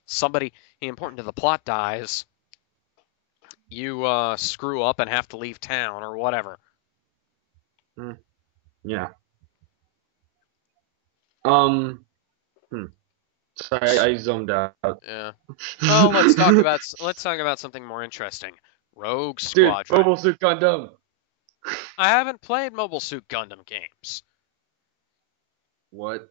somebody important to the plot dies, you screw up and have to leave town or whatever. Yeah. Um. Sorry, I zoned out. Yeah. Oh, let's talk about something more interesting. Rogue Dude, Squadron. Mobile Suit Gundam. I haven't played Mobile Suit Gundam games. What?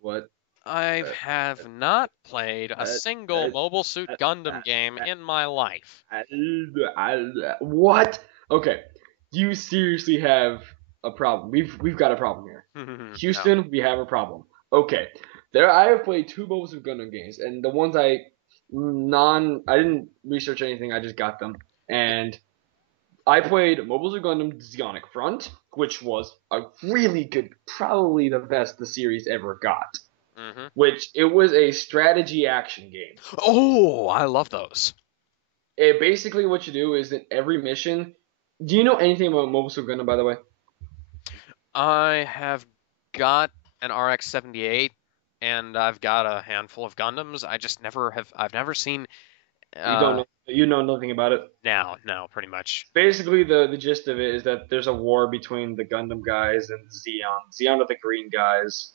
What? I have not played a single Mobile Suit Gundam game in my life. What? Okay. You seriously have a problem. We've got a problem here. No. Houston, we have a problem. Okay. I have played 2 Mobile Suit Gundam games, and the ones I didn't research anything, I just got them. And I played Mobile Suit Gundam Zeonic Front, which was a really good, probably the best the series ever got. Mm-hmm. Which it was a strategy action game. Oh, I love those. Basically, what you do is in every mission. Do you know anything about Mobile Suit Gundam, by the way? I have got an RX-78, and I've got a handful of Gundams. I just never have. I've never seen. You don't Uh, know. You know nothing about it. now, pretty much. Basically, the gist of it is that there's a war between the Gundam guys and Xeon. Xeon are the green guys.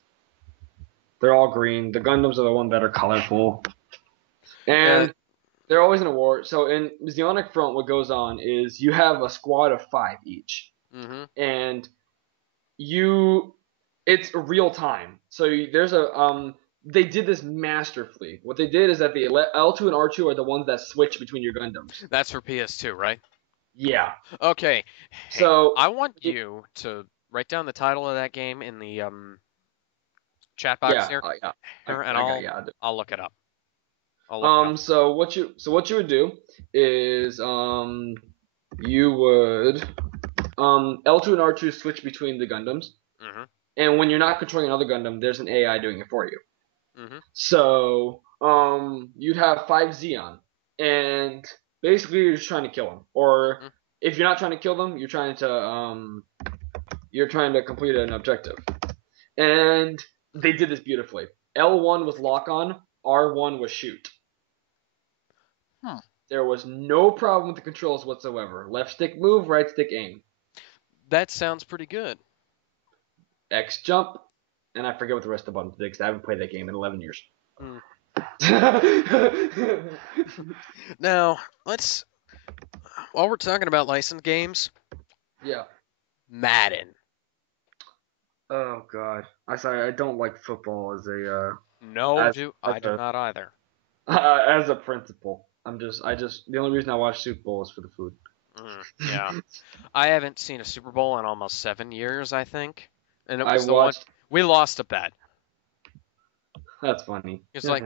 They're all green. The Gundams are the ones that are colorful. Yeah. And they're always in a war. So in Xeonic Front, what goes on is you have a squad of 5 each, Mm-hmm. and it's real time. So there's a they did this masterfully. What they did is that the L2 and R2 are the ones that switch between your Gundams. That's for PS2, right? Yeah. Okay. Hey, So I want you to write down the title of that game in the chat box yeah, here, yeah, and I got yeah. I'll look it up. I'll look it up. So what you would do is you would L2 and R2 switch between the Gundams, Mm-hmm. and when you're not controlling another Gundam, there's an AI doing it for you. Mm-hmm. So you'd have 5 Xeon, and basically you're just trying to kill them, or Mm-hmm. if you're not trying to kill them, you're trying to complete an objective. And they did this beautifully. L1 was lock on, R1 was shoot. Hmm. There was no problem with the controls whatsoever. Left stick move, right stick aim. That sounds pretty good. X jump, and I forget what the rest of the buttons did because I haven't played that game in 11 years. Mm. Now, while we're talking about licensed games, Yeah. Madden. Oh god. I don't like football as a No, as I do not either. as a principal. The only reason I watch Super Bowl is for the food. Yeah. I haven't seen a Super Bowl in almost 7 years, I think. And it I was the one watched. we lost a bet. That's funny. It's like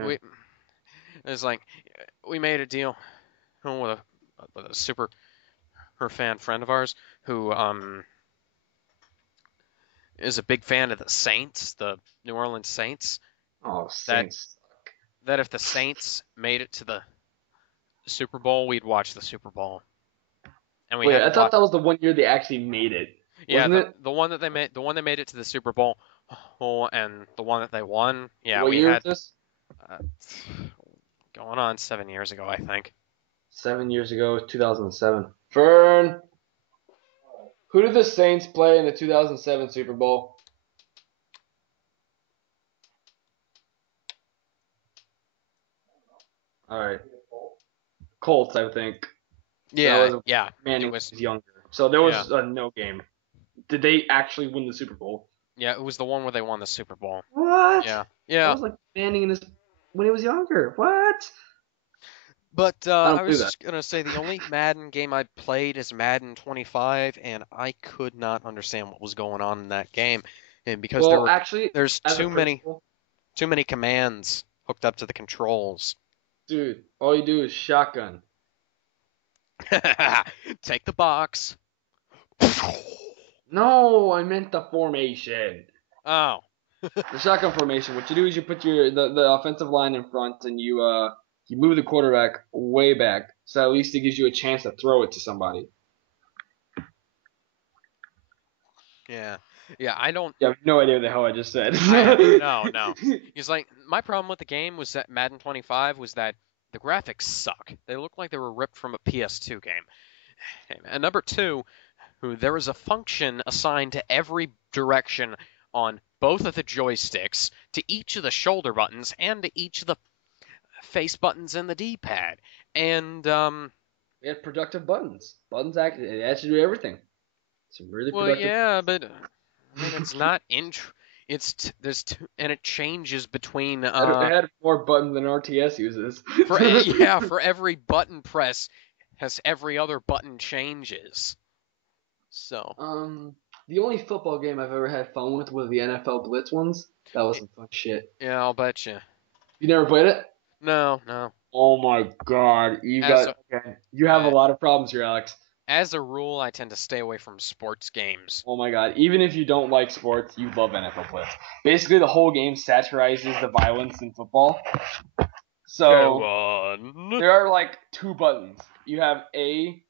we made a deal with a super her fan friend of ours who is a big fan of the Saints, the New Orleans Saints. Oh, That Saints. that if the Saints made it to the Super Bowl, we'd watch the Super Bowl. And we Wait, had I to thought watch. that was the one year they actually made it. Yeah, Wasn't it? the one that they made it to the Super Bowl, and the one that they won. Yeah, What we year is had this? uh, going on 7 years ago, I think. 7 years ago, 2007. Fern, who did the Saints play in the 2007 Super Bowl? All right, Colts, I think. Yeah, That yeah, Manning it was. was younger, so there Yeah, was no game. Did they actually win the Super Bowl? yeah, it was the one where they won the Super Bowl. What? Yeah, That yeah. was like Manning in his when he was younger. What? But I I don't do was that. just gonna say the only Madden game I played is Madden 25, and I could not understand what was going on in that game, and because Well, actually, there's as a too many principal, commands hooked up to the controls. dude, all you do is shotgun. Take the box. No, I meant the formation. Oh, The shotgun formation. What you do is you put the offensive line in front, and you move the quarterback way back, so at least it gives you a chance to throw it to somebody. yeah, yeah. I don't. You have no idea what the hell I just said. No. It's like my problem with the game was that Madden 25 was that the graphics suck. They look like they were ripped from a PS2 game. And number two, there was a function assigned to every direction on both of the joysticks, to each of the shoulder buttons, and to each of the face buttons in the D-pad. And We had productive buttons. Buttons it actually do everything. It's really well, productive. yeah, but I mean, it's not and it changes between It had more buttons than RTS uses. for every button press has every other button changes. So The only football game I've ever had fun with was the NFL Blitz ones. That was some fun shit. yeah, I'll bet you. You never played it? No. Oh my god, you have a lot of problems here, Alex. As a rule, I tend to stay away from sports games. Oh my god, even if you don't like sports, you love NFL Blitz. Basically, the whole game satirizes the violence in football. So Go on. there are like 2 buttons. You have A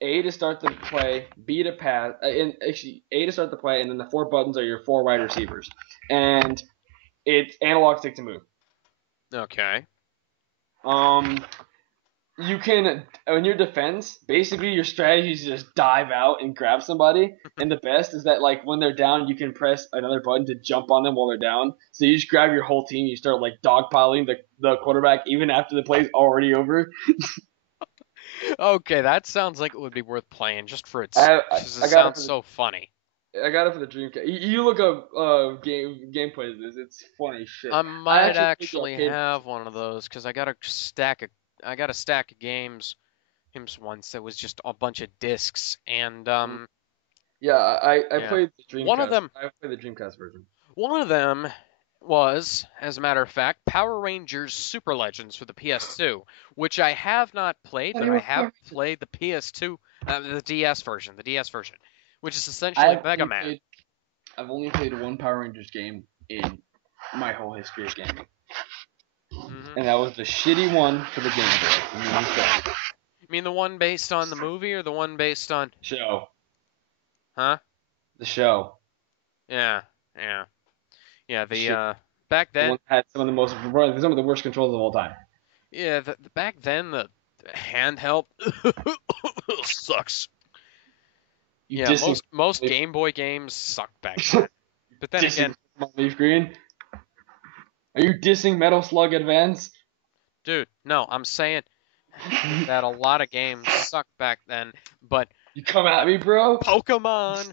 A to start the play, B to pass, and actually A to start the play, and then the 4 buttons are your 4 wide receivers, and it's analog stick to move. Okay. You can, in your defense, basically your strategy is to just dive out and grab somebody. And the best is that, like, when they're down, you can press another button to jump on them while they're down. So you just grab your whole team, you start, like, dogpiling the quarterback even after the play's already over. Okay, that sounds like it would be worth playing just for its. I, I, Because it I got it sounds for so funny. I got it for the Dreamcast. You look up gameplay of this. It's funny shit. I I might actually played the actually arcade. have one of those because I got a stack of games once that was just a bunch of discs and Yeah, I yeah. played the One of Dreamcast. them I played the Dreamcast version. one of them was, as a matter of fact, Power Rangers Super Legends for the PS2, which I have not played, but I have played the PS2, the DS version, which is essentially Mega Man. I've only played one Power Rangers game in my whole history of gaming, Hmm. and that was the shitty one for the Game Boy. You mean the one based on the movie or the one based on, Show. huh? The show. Yeah, yeah, yeah. Shit. Back The one then, that had some of the worst controls of all time. yeah, back then the handheld sucks. You Yeah, dissing most Game Boy games sucked back then. But then again, Leaf Green? Are you dissing Metal Slug Advance? dude, no, I'm saying that a lot of games sucked back then. But You come at me, bro? Pokemon,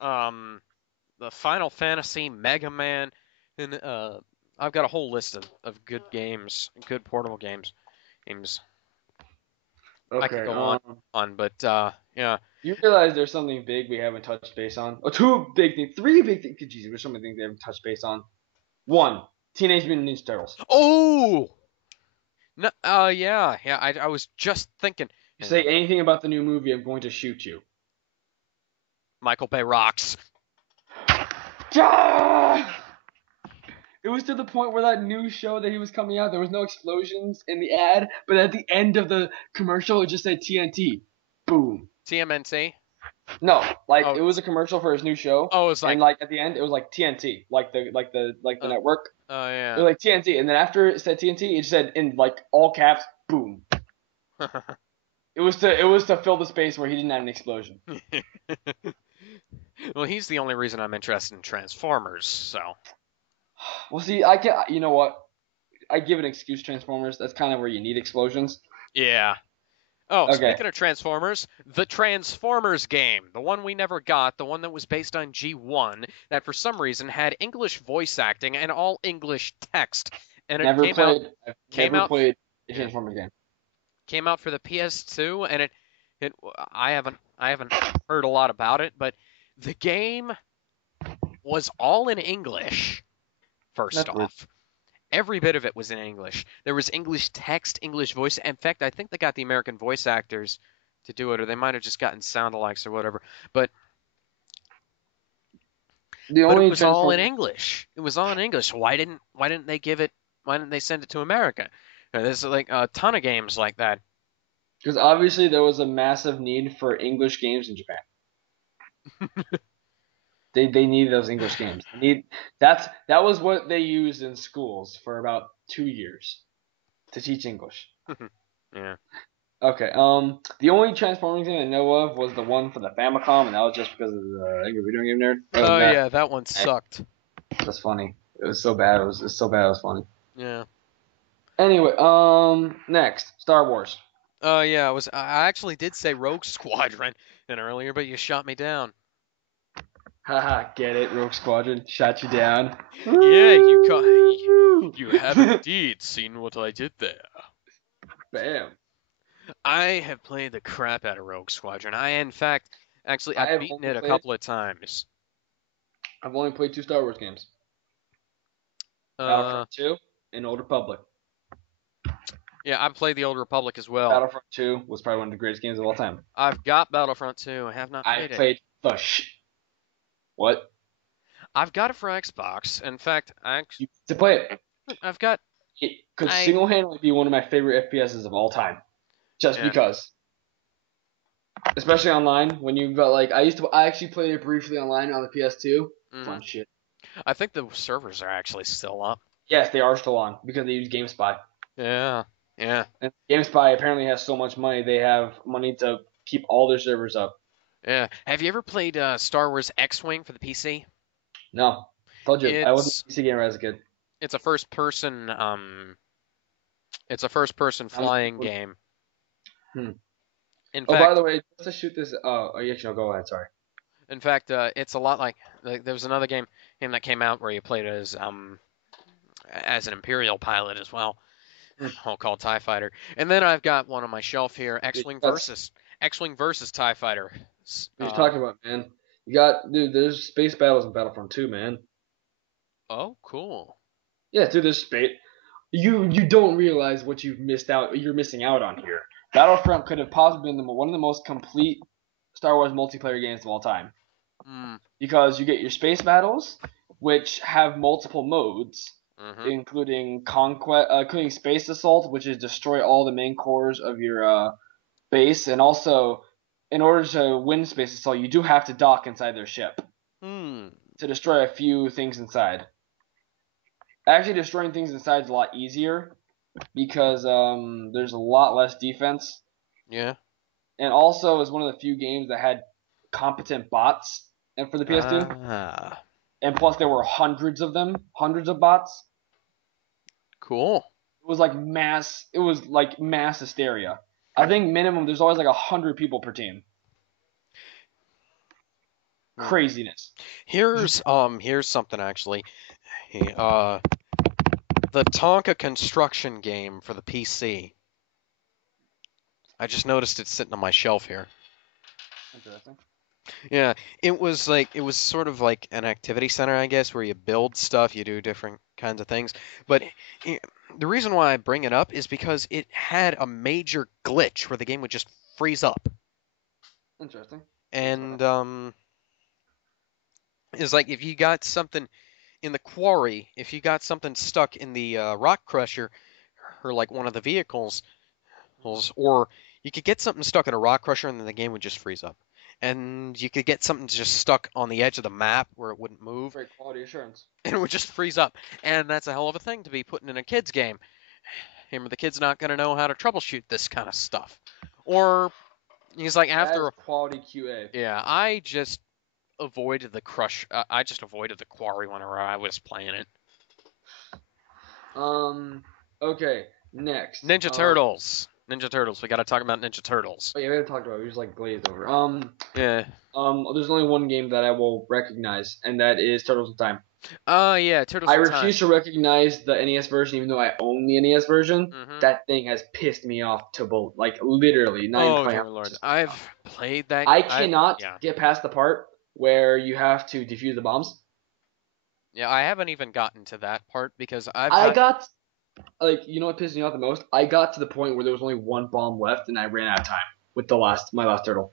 the Final Fantasy, Mega Man, and I've got a whole list of good games, good portable games. I could Okay, go on, but yeah. you realize there's something big we haven't touched base on? Oh, 2 big things, 3 big things. Jesus, there's so many things we haven't touched base on. 1, Teenage Mutant Ninja Turtles. Oh, no, yeah, yeah. I was just thinking. You say anything about the new movie, I'm going to shoot you. Michael Bay rocks. It was to the point where that new show that he was coming out, there was no explosions in the ad, but at the end of the commercial, it just said TNT. Boom. TMNT. No, like Oh, it was a commercial for his new show, oh, it's like, and like at the end, it was like TNT, like the network. oh It yeah. was like TNT, and then after it said TNT, it said in like all caps, boom. It was to fill the space where he didn't have an explosion. Well, he's the only reason I'm interested in Transformers. So Well, see, I can. You know what? I give an excuse. Transformers. That's kind of where you need explosions. yeah. Oh, Okay. speaking of Transformers, the Transformers game, the one we never got, the one that was based on G1, that for some reason had English voice acting and all English text, and it I've never played a yeah, Transformers game. came out for the PS2, and it I haven't heard a lot about it, but the game was all in English. First That's weird. off, every bit of it was in English. There was English text, English voice. In fact, I think they got the American voice actors to do it, or they might have just gotten sound-alikes or whatever. But The it only was all in Transformers. English. It was all in English. Why didn't they give it? Why didn't they send it to America? There's like a ton of games like that. Because obviously there was a massive need for English games in Japan. They needed those English games. That was what they used in schools for about 2 years to teach English. Yeah. Okay. The only Transformers game I know of was the one for the Famicom, and that was just because of the Angry Video Game Nerd. Oh yeah, that one sucked. That's funny. It was so bad. It was so bad. It was funny. Yeah. Anyway, next Star Wars. Oh yeah, I actually did say Rogue Squadron earlier, but you shot me down. Haha, get it, Rogue Squadron. Shot you down. Yeah, you have indeed seen what I did there. Bam. I have played the crap out of Rogue Squadron. In fact, actually, I I've have beaten only it a played- couple of times. I've only played 2 Star Wars games. Uh, Battlefront 2 and Old Republic. yeah, I've played the Old Republic as well. Battlefront 2 was probably one of the greatest games of all time. I've got Battlefront 2. I have not I played it. played the What? I've got it for Xbox. In fact, To play it. I've got. It could single-handedly be one of my favorite FPSs of all time. Just Yeah. because. Especially online when you've got like I actually played it briefly online on the PS2. Hmm. Fun shit. I think the servers are actually still up. Yes, they are still on because they use GameSpy. Yeah. Yeah. And GameSpy apparently has so much money they have money to keep all their servers up. Yeah. Have you ever played Star Wars X-Wing for the PC? No, told you I wasn't It's a PC gamer as a kid. it's a first person it's a first person I'm, flying game. hmm. In Oh, by fact, the way, just to shoot this. Oh, yeah, no, go ahead. Sorry. it's a lot like there was another game that came out where you played as an Imperial pilot as well. Hmm. I'll call TIE Fighter. And then I've got one on my shelf here, That's X-Wing versus TIE Fighter. what you're talking about, man. You got dude. There's space battles in Battlefront 2, man. Oh, cool. Yeah, dude. There's space. You don't realize what you've missed out. You're missing out on here. Battlefront could have possibly been one of the most complete Star Wars multiplayer games of all time Mm, because you get your space battles, which have multiple modes, mm-hmm. including conquest, including space assault, which is destroy all the main cores of your base, and also in order to win space assault, you do have to dock inside their ship Hmm. to destroy a few things inside. Actually, destroying things inside is a lot easier because there's a lot less defense, Yeah. and also is one of the few games that had competent bots and for the PS2. Ah, And plus there were hundreds of them, hundreds of bots. cool. It was like mass hysteria. I think minimum there's always like 100 people per team. Hmm. Craziness. Here's something actually. The Tonka construction game for the PC. I just noticed it sitting on my shelf here. Interesting. Yeah, it was sort of like an activity center, I guess, where you build stuff, you do different kinds of things. But i the reason why I bring it up is because it had a major glitch where the game would just freeze up. Interesting. And it's like if you got something in the quarry, if you got something stuck in the rock crusher or like one of the vehicles, or you could get something stuck in a rock crusher and then the game would just freeze up. And you could get something just stuck on the edge of the map where it wouldn't move, Great quality assurance. and it would just freeze up. And that's a hell of a thing to be putting in a kid's game. And the kid's not going to know how to troubleshoot this kind of stuff. Or he's like, That is after, quality QA. yeah, I just avoided the crush. I just avoided the quarry whenever I was playing it. Okay. Next. Ninja Turtles. Ninja Turtles. We got to talk about Ninja Turtles. Oh yeah, we haven't talked about it. We just like glazed over. Yeah. There's only one game that I will recognize, and that is Turtles in Time. Yeah, Turtles I in Time. refuse to recognize the NES version, even though I own the NES version. Mhm. That thing has pissed me off to both, like literally. Not even Oh, playing dear how lord. much. I've played that. I cannot yeah. get past the part where you have to defuse the bombs. Yeah, I haven't even gotten to that part because I got like, you know what pissed me off the most? I got to the point where there was only one bomb left, and I ran out of time with my last turtle.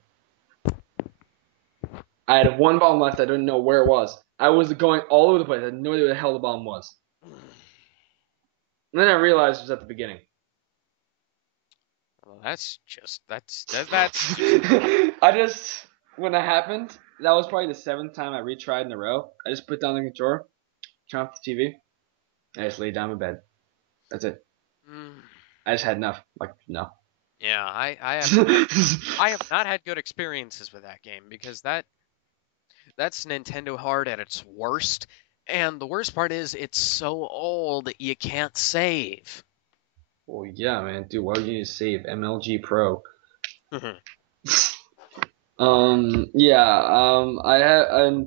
I had one bomb left. I didn't know where it was. I was going all over the place. I had no idea where the hell the bomb was. And then I realized it was at the beginning. Well, that's I just, when that happened, that was probably the 7th time I retried in a row. I just put down the controller, turned off the TV, and I just laid down in bed. That's it. I just had enough. Like, no. Yeah, I have not had good experiences with that game because that's Nintendo hard at its worst. And the worst part is it's so old that you can't save. Well, yeah, man. Dude, why would you need to save MLG Pro? And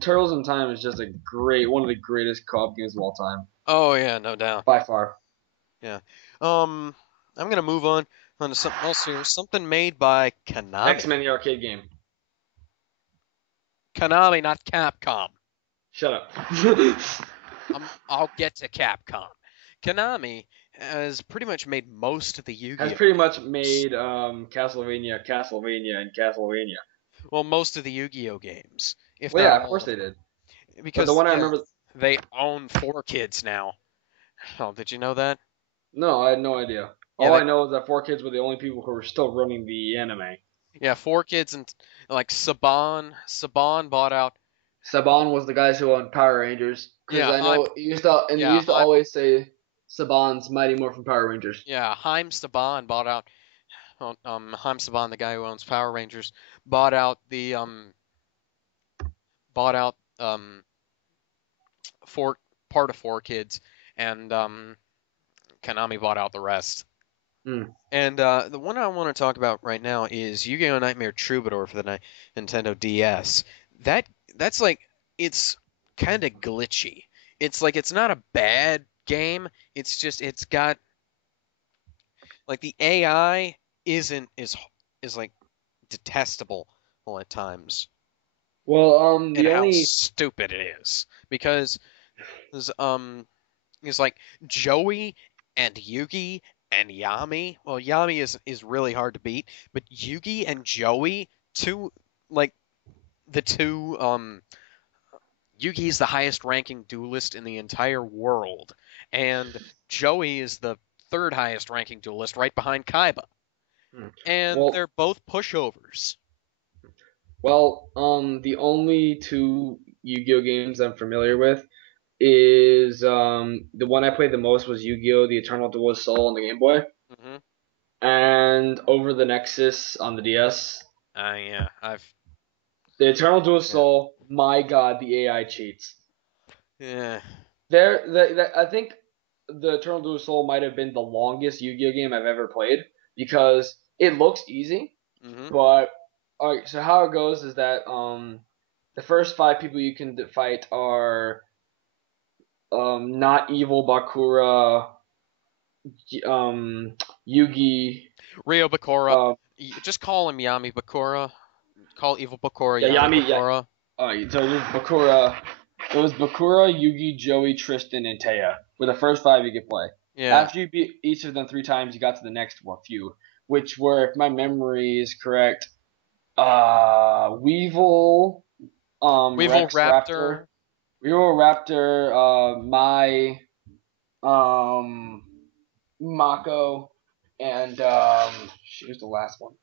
Turtles in Time is just one of the greatest co-op games of all time. Oh yeah, no doubt. By far. Yeah. I'm gonna move on to something else here. Something made by Konami. X-Men the arcade game. Konami, not Capcom. Shut up. I'll get to Capcom. Konami has pretty much made most of the Yu-Gi-Oh! Has pretty much made Castlevania, and Castlevania. Well, most of the Yu-Gi-Oh! Games. Well, yeah, of course they did. Because but the one I remember, they own 4Kids now. Oh, did you know that? No, I had no idea. Yeah, All I know is that 4Kids were the only people who were still running the anime. Yeah, 4Kids and like Saban bought out. Saban was the guys who owned Power Rangers, because Yeah, I know he yeah, used to always say Saban's Mighty Morphin Power Rangers. Haim Saban bought out. Haim Saban, the guy who owns Power Rangers, bought out the bought out four part of 4Kids, and Konami bought out the rest. Hmm. And the one I want to talk about right now is Yu-Gi-Oh! Nightmare Troubadour for the Nintendo DS. That that's like it's kind of glitchy. It's like it's not a bad game. It's just it's got like the AI isn't is like detestable at times, Well, and the how only stupid it is because it's like Joey and Yugi and Yami. Well, Yami is really hard to beat, but Yugi and Joey, two like the two Yugi's the highest ranking duelist in the entire world, and Joey is the third highest ranking duelist right behind Kaiba. hmm. And well, they're both pushovers. the only two Yu-Gi-Oh games I'm familiar with is the one I played the most was Yu-Gi-Oh! The Eternal Duelist Soul on the Game Boy, Hmm. and Over the Nexus on the DS. Yeah, I've The Eternal Duelist yeah Soul, my God, the AI cheats. yeah. I think the Eternal Duelist Soul might have been the longest Yu-Gi-Oh game I've ever played because it looks easy, Hmm. but all right. So how it goes is that the first five people you can fight are not evil Bakura, um, Yugi, Rio Bakura. uh, Just call him Yami Bakura. Call evil Bakura yeah, Yami Yami, yeah. Bakura. So it was Bakura. It was Bakura, Yugi, Joey, Tristan, and Taya were the first five you could play. Yeah. After you beat each of them three times, you got to the next few, which were, if my memory is correct, Weevil, Weevil Rex Raptor, Raptor. Weevil Raptor, Mai, um, Mako, and who's the last one?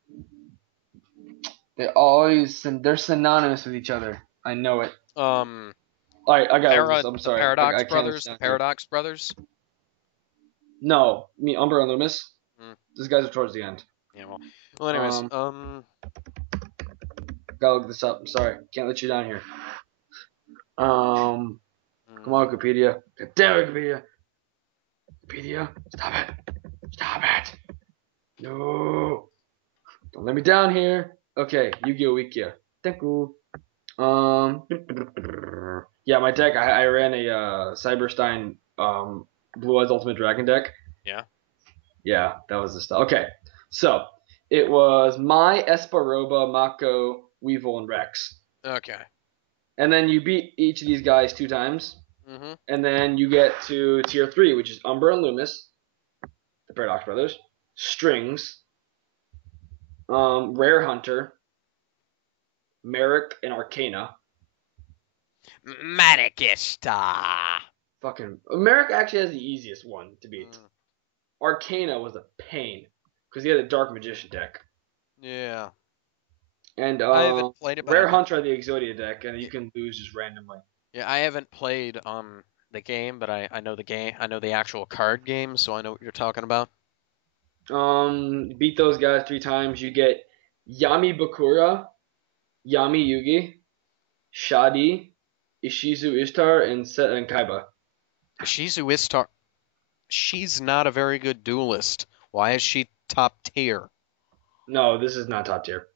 They're synonymous with each other. I know it. Um, All right, I gotta look this Para up. I'm the sorry, Paradox I can't Brothers. The stand here. Paradox Brothers. No, me Umber and Loomis. Hmm. These guys are towards the end. Yeah. Well. Anyways. Um, gotta look this up. I'm sorry, can't let you down here. Um, come on, Wikipedia. God damn it, Wikipedia. Wikipedia, stop it. Stop it. No, don't let me down here. Okay, Yu-Gi-Oh! Wikia. Thank you. Yeah, my deck. I ran a Cyberstein Blue Eyes Ultimate Dragon deck. Yeah. Yeah, that was the stuff. Okay, so it was my Esparoba, Mako, Weevil, and Rex. Okay. And then you beat each of these guys two times. Mhm. And then you get to tier 3, which is Umber and Loomis, the Paradox Brothers, Strings, Rare Hunter, Merrick, and Arcana. Manikista. Fucking Merrick actually has the easiest one to beat. Mm, Arcana was a pain because he had a Dark Magician deck. yeah. And I haven't played it, but Rare Hunter had the Exodia deck, and you yeah, can lose just randomly. yeah, I haven't played the game, but I know the game. I know the actual card game, so I know what you're talking about. Beat those guys three times. You get Yami Bakura, Yami Yugi, Shadi, Ishizu Ishtar, and Set and Kaiba. Shizu Istar. She's not a very good duelist. Why is she top tier? No, this is not top tier.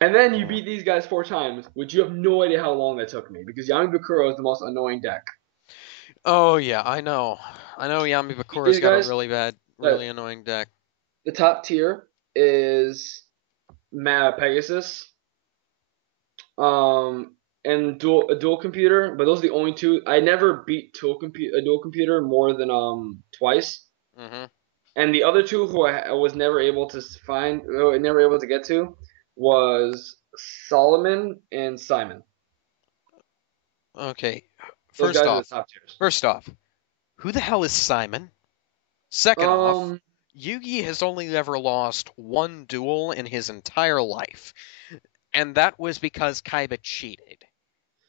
And then you beat these guys four times, which you have no idea how long that took me, because Yami Bakura is the most annoying deck. Oh yeah, I know. I know Yami Bakura's These got a guys, really bad, the, really annoying deck. the top tier is Pegasus, um, and a dual computer, but those are the only two. I never beat a dual computer more than twice. Mhm. And the other two who I was never able to find, never able to get to, was Solomon and Simon. Okay. Those First guys are the off, top tiers. first off, who the hell is Simon? Second off, Yugi has only ever lost one duel in his entire life, and that was because Kaiba cheated.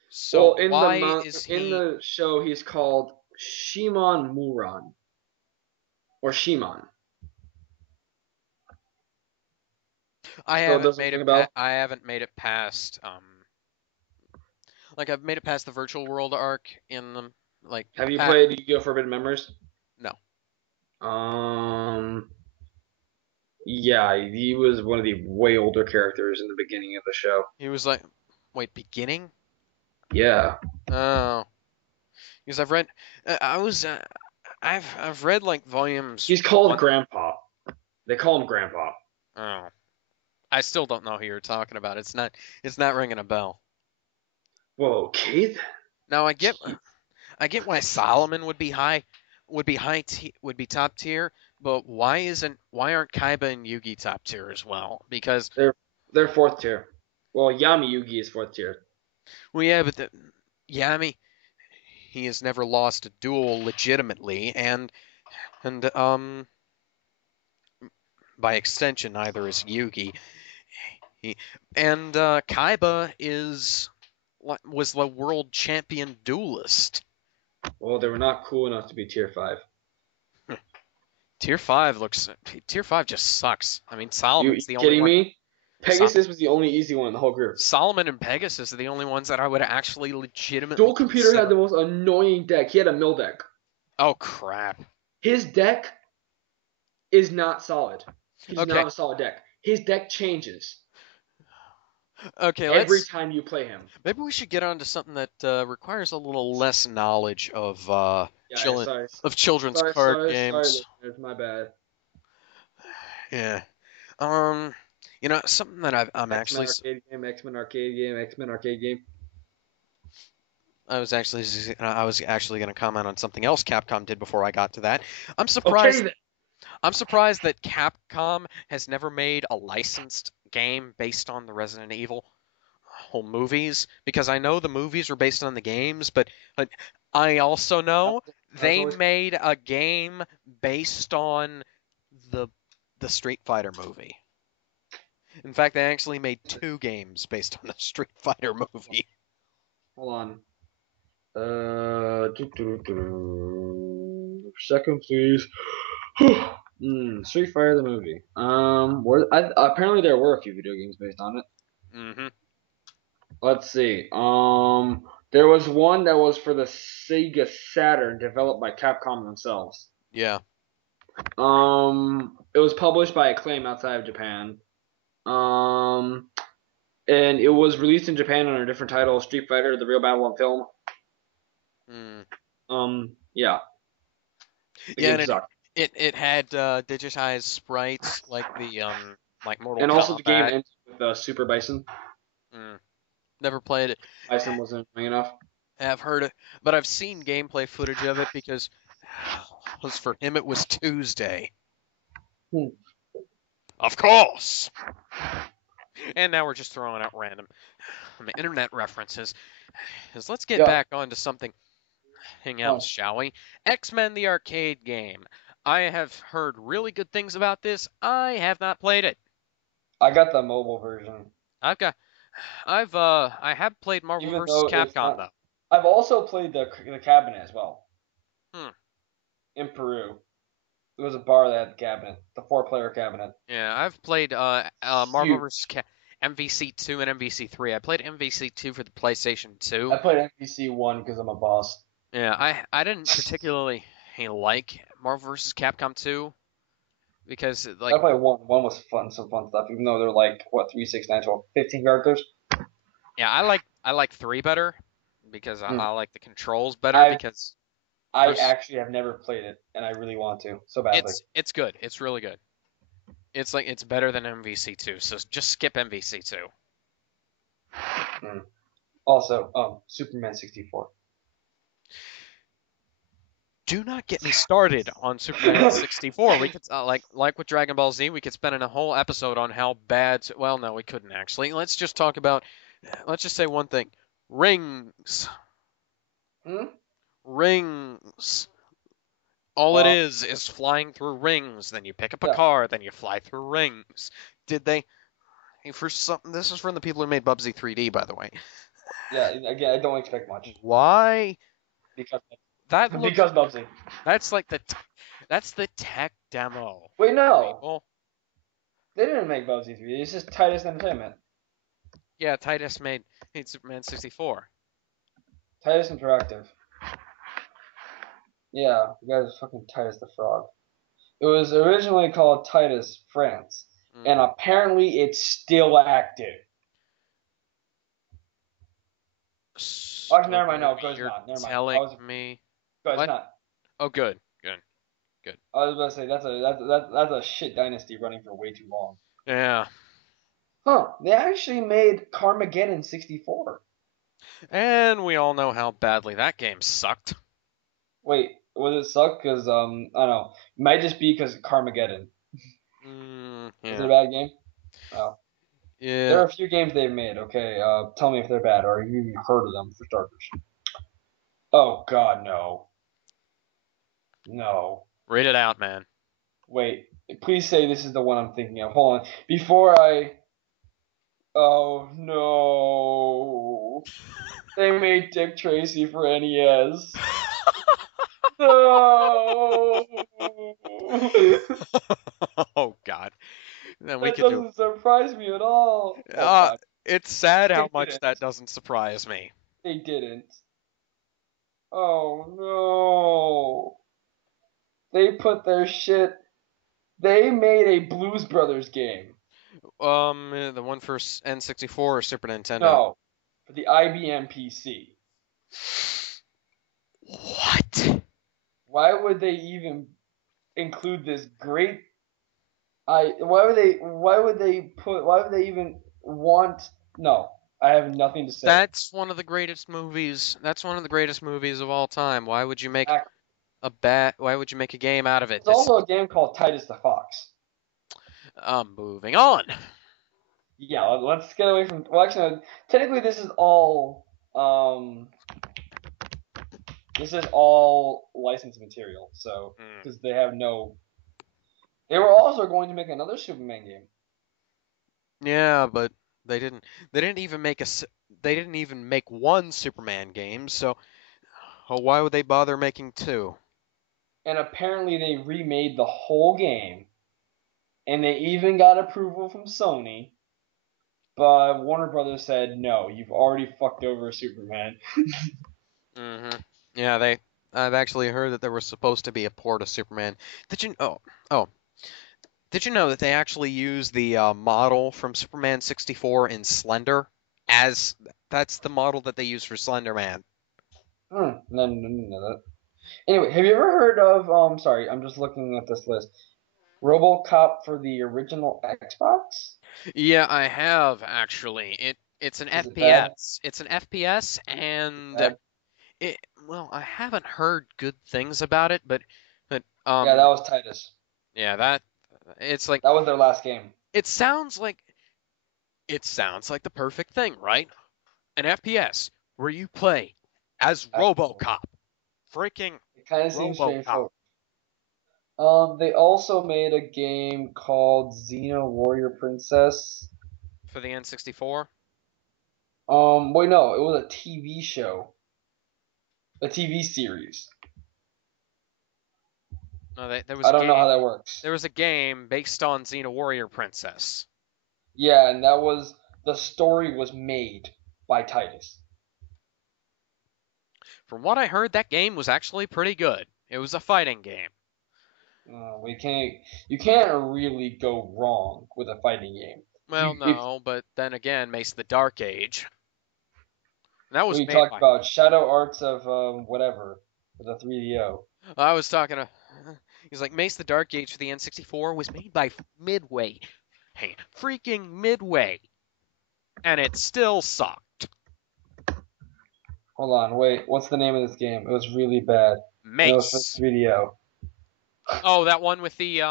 So Well, why is in he? the show, he's called Shimon Muran or Shimon. I So it haven't doesn't made ring it. a bell. I haven't made it past. Like I've made it past the virtual world arc in the like. Have you played Yu-Gi-Oh! Forbidden Memories? No, Um, yeah, he was one of the way older characters in the beginning of the show. he was like, wait, beginning? Yeah, Oh, because I've read. I was. I've read like volumes he's called one. Grandpa. They call him Grandpa. Oh, I still don't know who you're talking about. It's not. It's not ringing a bell. Whoa, Keith? Now I get. I get why Solomon would be top tier, but why aren't Kaiba and Yugi top tier as well? Because They're fourth tier. Well, Yami Yugi is fourth tier. well, yeah, but Yami he has never lost a duel legitimately, and by extension neither is Yugi. He, and Kaiba was the world champion duelist. Well, they were not cool enough to be tier 5. Tier 5 just sucks. I mean, You Solomon's the only kidding one. me? Pegasus was the only easy one in the whole group. Solomon and Pegasus are the only ones that I would actually legitimately Dual Computer had the most annoying deck. He had a mill deck. Oh crap. His deck is not solid. He does Okay. not have a solid deck. His deck changes Okay, every time you play him. maybe we should get on to something that requires a little less knowledge of children's card games. Sorry, my bad. Yeah. Something that I'm X-Men actually arcade game, X-Men arcade game, X-Men arcade game. I was actually going to comment on something else Capcom did before I got to that. I'm surprised. Okay, I'm surprised that Capcom has never made a licensed game based on the Resident Evil whole movies, because I know the movies were based on the games, but I also know they made a game based on the Street Fighter movie. In fact, they actually made 2 games based on the Street Fighter movie. hold on. Second, please. Street Fighter the movie. Apparently there were a few video games based on it. Mm-hmm. Let's see. There was one that was for the Sega Saturn, developed by Capcom themselves. Yeah. It was published by Acclaim outside of Japan. And it was released in Japan under a different title, Street Fighter: The Real Battle on Film. Yeah. Yeah, and it had digitized sprites like the like Mortal Kombat. And also the game ended with Super Bison. Never played it. Bison wasn't annoying enough. I've heard it, but I've seen gameplay footage of it because for him it was Tuesday. Of course. And now we're just throwing out random internet references. Let's get back onto something else, shall we? X-Men the arcade game. I have heard really good things about this. I have not played it. I got the mobile version. I have played Marvel vs. Capcom though. I've also played the cabinet as well. In Peru. There was a bar that had the cabinet, the 4-player cabinet. Yeah, I've played Marvel vs. MVC2 and MVC3. I played MVC2 for the PlayStation 2. I played MVC1 because I'm a boss. Yeah, I didn't particularly like Marvel vs. Capcom 2 because like I played 1. 1 was some fun stuff, even though they're like 3, 6, 9, 12, 15 characters. Yeah, I like 3 better because I like the controls better because I actually have never played it and I really want to so badly. It's good. It's really good. It's better than MVC2, so just skip MVC2. Also, Superman 64. Do not get me started on Superman 64. We could like with Dragon Ball Z, we could spend a whole episode on how bad. Well, no, we couldn't actually. Let's just talk about. Let's just say one thing: rings. Rings. All it is flying through rings. Then you pick up a Yeah. car, then you fly through rings. Did they? For something, this is from the people who made Bubsy 3D, by the way. Yeah, again, I don't expect much Why? because That looks. because Bubsy. That's like that's the tech demo. Wait, no, People. they didn't make Bubsy 3D. It's just Titus Entertainment. Yeah, Titus made Superman 64. Titus Interactive. Yeah, the guy's fucking Titus the Frog. It was originally called Titus France, and apparently it's still active. So never mind. No, it's you're not. Never mind. telling me. It's What? not. Oh, good. I was about to say that's a shit dynasty running for way too long. Yeah. Huh? They actually made Carmageddon 64. And we all know how badly that game sucked. Wait, was it suck? Because I don't know. It might just be because Carmageddon. Yeah. Is it a bad game? Oh. Yeah. There are a few games they've made. Okay, tell me if they're bad, or have you even heard of them for starters? Oh God, no. No. Read it out, man. Wait, please say this is the one I'm thinking of. Hold on. Before I... Oh, no. They made Dick Tracy for NES. No. Oh God. Then we That could do. doesn't surprise me at all. Oh, God. It's sad how They much didn't. that doesn't surprise me. They didn't. Oh, no. They put their shit... They made a Blues Brothers game. The one for N64 or Super Nintendo? No, for the IBM PC. What? Why would they even include this great? Why would they even want? No, I have nothing to say. That's one of the greatest movies. That's one of the greatest movies of all time. Why would you make Why would you make a game out of it? It's also a game called Titus the Fox. Moving on. Yeah, let's get away from. Well, actually, no, technically, this is all licensed material. So because they have no. They were also going to make another Superman game. Yeah, but they didn't. They didn't even make They didn't even make one Superman game. So, why would they bother making two? And apparently, they remade the whole game, and they even got approval from Sony. But Warner Brothers said, no, you've already fucked over Superman. Yeah, I've actually heard that there was supposed to be a port of Superman. Did you? Did you know that they actually use the model from Superman 64 in Slender? That's the model that they use for Slender Man. No, that. Anyway, have you ever heard of? Sorry, I'm just looking at this list. RoboCop for the original Xbox? Yeah, I have actually. It's an FPS. It's an FPS, and well, I haven't heard good things about it, but yeah, that was Titus. Yeah, it's like that was their last game. It sounds like the perfect thing, right? An FPS where you play as RoboCop. Freaking it kind of seems straightforward. They also made a game called Xena Warrior Princess. For the N64? Wait, no, it was a TV show. A TV series. No, there was I don't know how that works. There was a game based on Xena Warrior Princess. Yeah, and the story was made by Titus. From what I heard, that game was actually pretty good. It was a fighting game. You can't really go wrong with a fighting game. Well, no, but then again, Mace the Dark Age. And that was we talked about Shadow Arts of whatever, the 3DO. I was talking to... He's like, Mace the Dark Age for the N64 was made by Midway. Hey, freaking Midway. And it still sucked. Hold on, wait. What's the name of this game? It was really bad. Mace. It was for 3DO. Oh, that one with the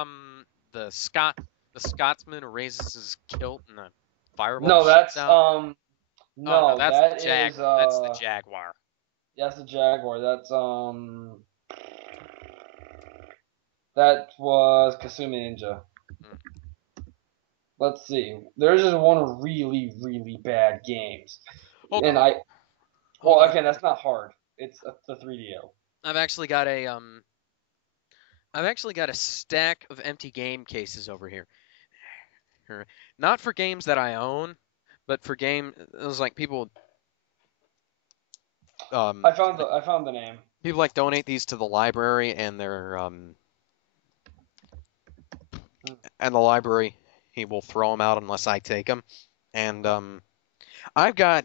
Scotsman who raises his kilt and the fireball. No, that's no, that's the Jaguar. That's the Jaguar. That's the Jaguar. That's That was Kasumi Ninja. Let's see. There's just one really, really bad games. Hold And on. well, Hold on. again, that's not hard. It's the 3DO. I've actually got a stack of empty game cases over here. Not for games that I own, but for game. It was like people. I found the name. People like donate these to the library, and the library he will throw them out unless I take them. And I've got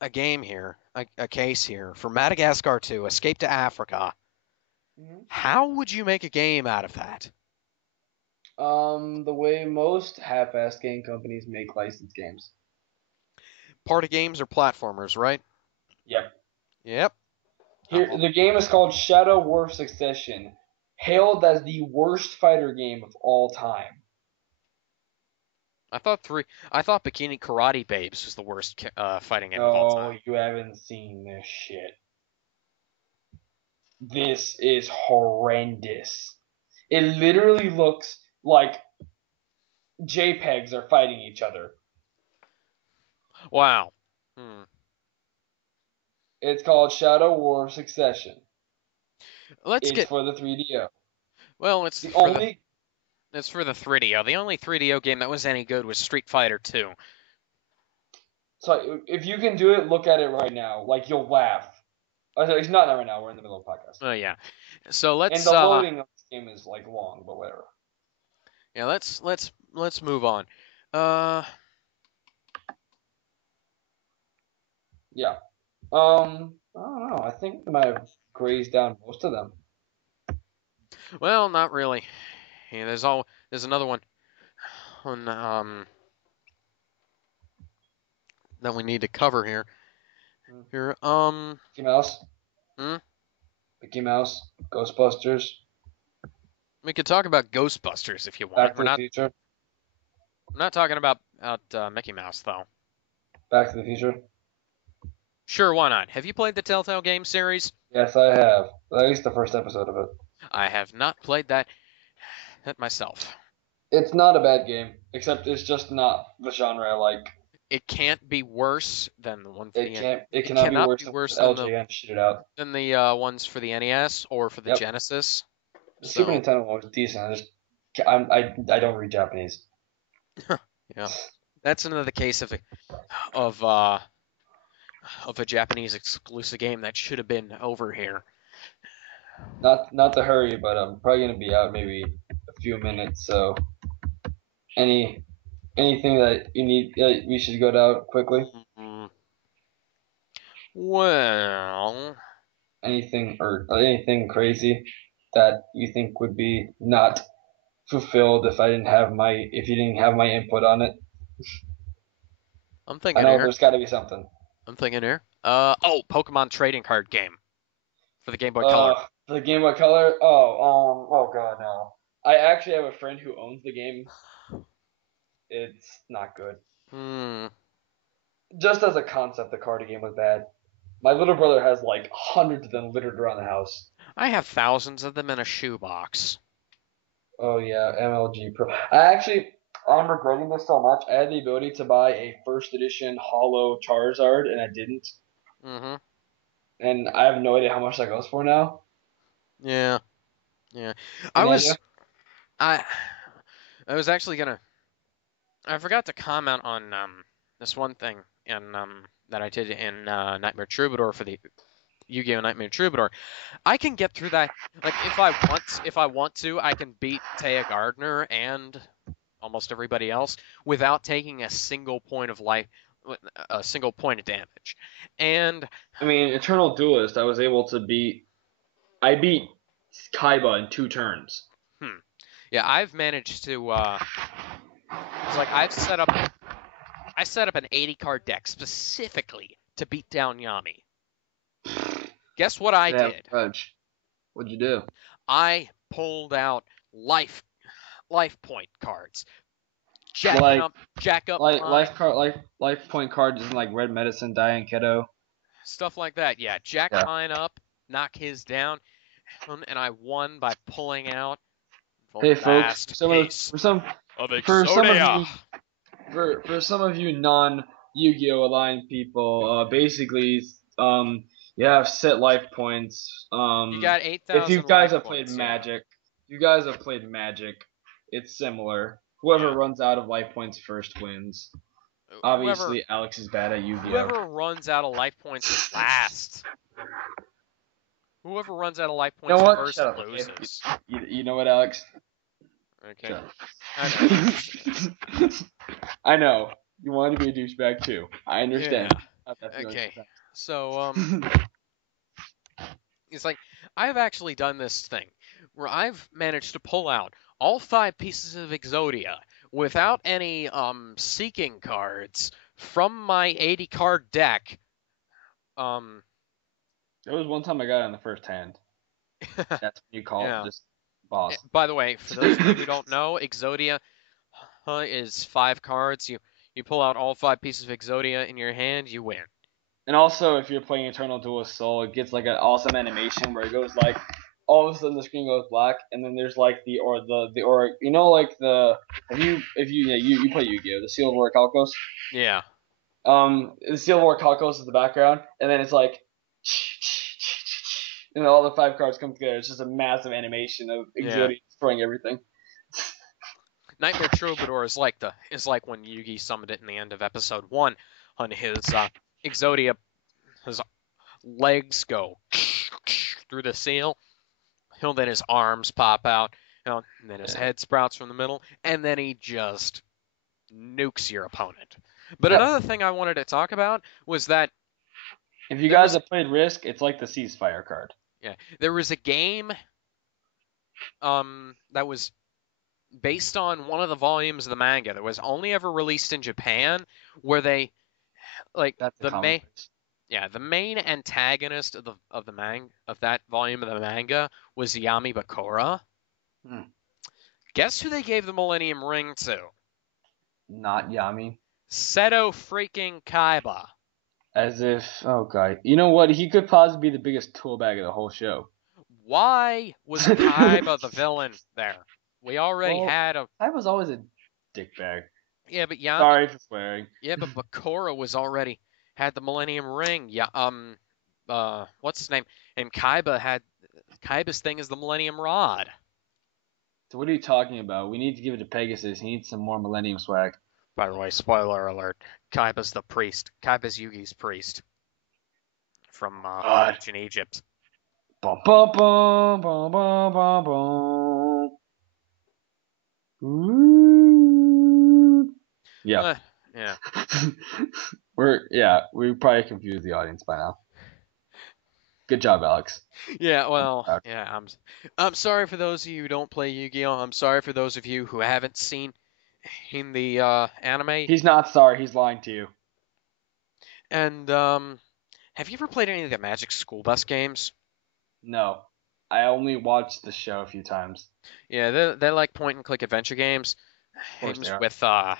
a game here, a case here for Madagascar 2, Escape to Africa. Mm-hmm. How would you make a game out of that? The way most half-assed game companies make licensed games. Party games or platformers, right? Yep. Yep. Here, the game is called Shadow War Succession, hailed as the worst fighter game of all time. I thought Bikini Karate Babes was the worst fighting game of all No, time. you haven't seen this shit. This is horrendous. It literally looks like JPEGs are fighting each other. Wow. It's called Shadow War Succession. It's for the 3DO. Well, it's for the 3DO. The only 3DO game that was any good was Street Fighter 2. So if you can do it, look at it right now. Like, you'll laugh. It's not right now. We're in the middle of a podcast. Oh yeah. So let's. And the loading of this game is like long, but whatever. Yeah, let's move on. Yeah. I don't know. I think I might have grazed down most of them. Well, not really. Yeah, there's another one that we need to cover here. Here, Mickey Mouse. Hmm? Mickey Mouse. Ghostbusters. We could talk about Ghostbusters if you want. Back to the Future. I'm not talking about Mickey Mouse though. Back to the Future. Sure, why not? Have you played the Telltale game series? Yes, I have. At least the first episode of it. I have not played that myself. It's not a bad game, except it's just not the genre I like. It can't be worse than the one for It cannot be worse than LJN shit it out. Than the ones for the NES or for the Genesis. The Super Nintendo one was decent. I don't read Japanese. Yeah, that's another case of a Japanese exclusive game that should have been over here. Not to hurry, but I'm probably gonna be out maybe a few minutes. So, anything that you need, we should go down quickly. Mm-hmm. Well, anything crazy that you think would be not fulfilled if you didn't have my input on it. I'm thinking. I know there's got to be something. I'm thinking here. Pokemon trading card game for the Game Boy Color. For the Game Boy Color? Oh god, no. I actually have a friend who owns the game. It's not good. Just as a concept, the card game was bad. My little brother has like hundreds of them littered around the house. I have thousands of them in a shoebox. Oh yeah, MLG Pro. I'm regretting this so much. I had the ability to buy a first edition Holo Charizard, and I didn't. Mm-hmm. And I have no idea how much that goes for now. Yeah. I was actually gonna. I forgot to comment on this one thing that I did in Nightmare Troubadour for the Yu-Gi-Oh! Nightmare Troubadour. I can get through that. Like if I want to, I can beat Taya Gardner and almost everybody else without taking a single point of life, a single point of damage. And I mean, Eternal Duelist, I was able to beat. I beat Kaiba in 2 turns. Yeah, I've managed to. It's like I set up an 80 card deck specifically to beat down Yami. Guess what I did? What'd you do? I pulled out life point cards. Jack up. Life point cards isn't like Red Medicine, Diane Keto. Stuff like that. Yeah, Jack mine up, knock his down, and I won by pulling out Hey folks, Last piece for some of for some of Exodia. you for some of you non Yu-Gi-Oh aligned people, basically, you have set life points. You got If you 8,000 guys life have played points, yeah. Magic, you guys have played Magic. It's similar. Whoever Yeah. runs out of life points first wins. Whoever Obviously, Alex is bad at Yu-Gi-Oh. whoever runs out of life points last. Whoever runs out of life You know points what? first Shut up. Okay? loses. You know what, Alex? Okay. Shut I know. I'm just up. I know. You want to be a douchebag too. I yeah. understand. Have that feeling Okay. sometimes. So it's like I've actually done this thing where I've managed to pull out all 5 pieces of Exodia without any seeking cards from my 80 card deck. There was one time I got it in the first hand. That's what you call Yeah. just boss. By the way, for those of you who don't know, Exodia is 5 cards. You pull out all 5 pieces of Exodia in your hand, you win. And also, if you're playing Eternal Duelist Soul, it gets like an awesome animation where it goes like, all of a sudden the screen goes black, and then there's like the you know, like the if you yeah, you play Yu-Gi-Oh, the Seal of Orichalcos. Yeah. The Seal of Orichalcos is the background, and then it's like, and all the 5 cards come together. It's just a massive animation of Yeah. Exodia destroying everything. Nightmare Troubadour is like when Yugi summoned it in the end of episode 1 on his Exodia. His legs go through the seal. Then his arms pop out, and then his head sprouts from the middle, and then he just nukes your opponent. But another thing I wanted to talk about was that if you guys have played Risk, it's like the Ceasefire card. Yeah, there was a game that was based on one of the volumes of the manga that was only ever released in Japan, where they That's the main antagonist of that volume of the manga was Yami Bakura. Guess who they gave the Millennium Ring to? Not Yami. Seto freaking Kaiba. As if, oh god, you know what? He could possibly be the biggest tool bag of the whole show. Why was Kaiba the villain there? We already had a. Kaiba's always a dickbag. Yeah, but Yami. Sorry for swearing. Yeah, but Bakura was already had the Millennium Ring. Yeah, what's his name? And Kaiba's thing is the Millennium Rod. So what are you talking about? We need to give it to Pegasus. He needs some more Millennium swag. By the way, spoiler alert: Kaiba's the priest. Kaiba's Yugi's priest from ancient Egypt. Bum, bum, bum, bum, bum, bum, bum. Ooh. Yeah. Yeah. We probably confused the audience by now. Good job, Alex. Yeah, well, yeah, I'm sorry for those of you who don't play Yu-Gi-Oh! I'm sorry for those of you who haven't seen in the anime. He's not sorry, he's lying to you. And have you ever played any of the Magic School Bus games? No. I only watched the show a few times. Yeah, they're like point and click adventure games. Of course they are. With of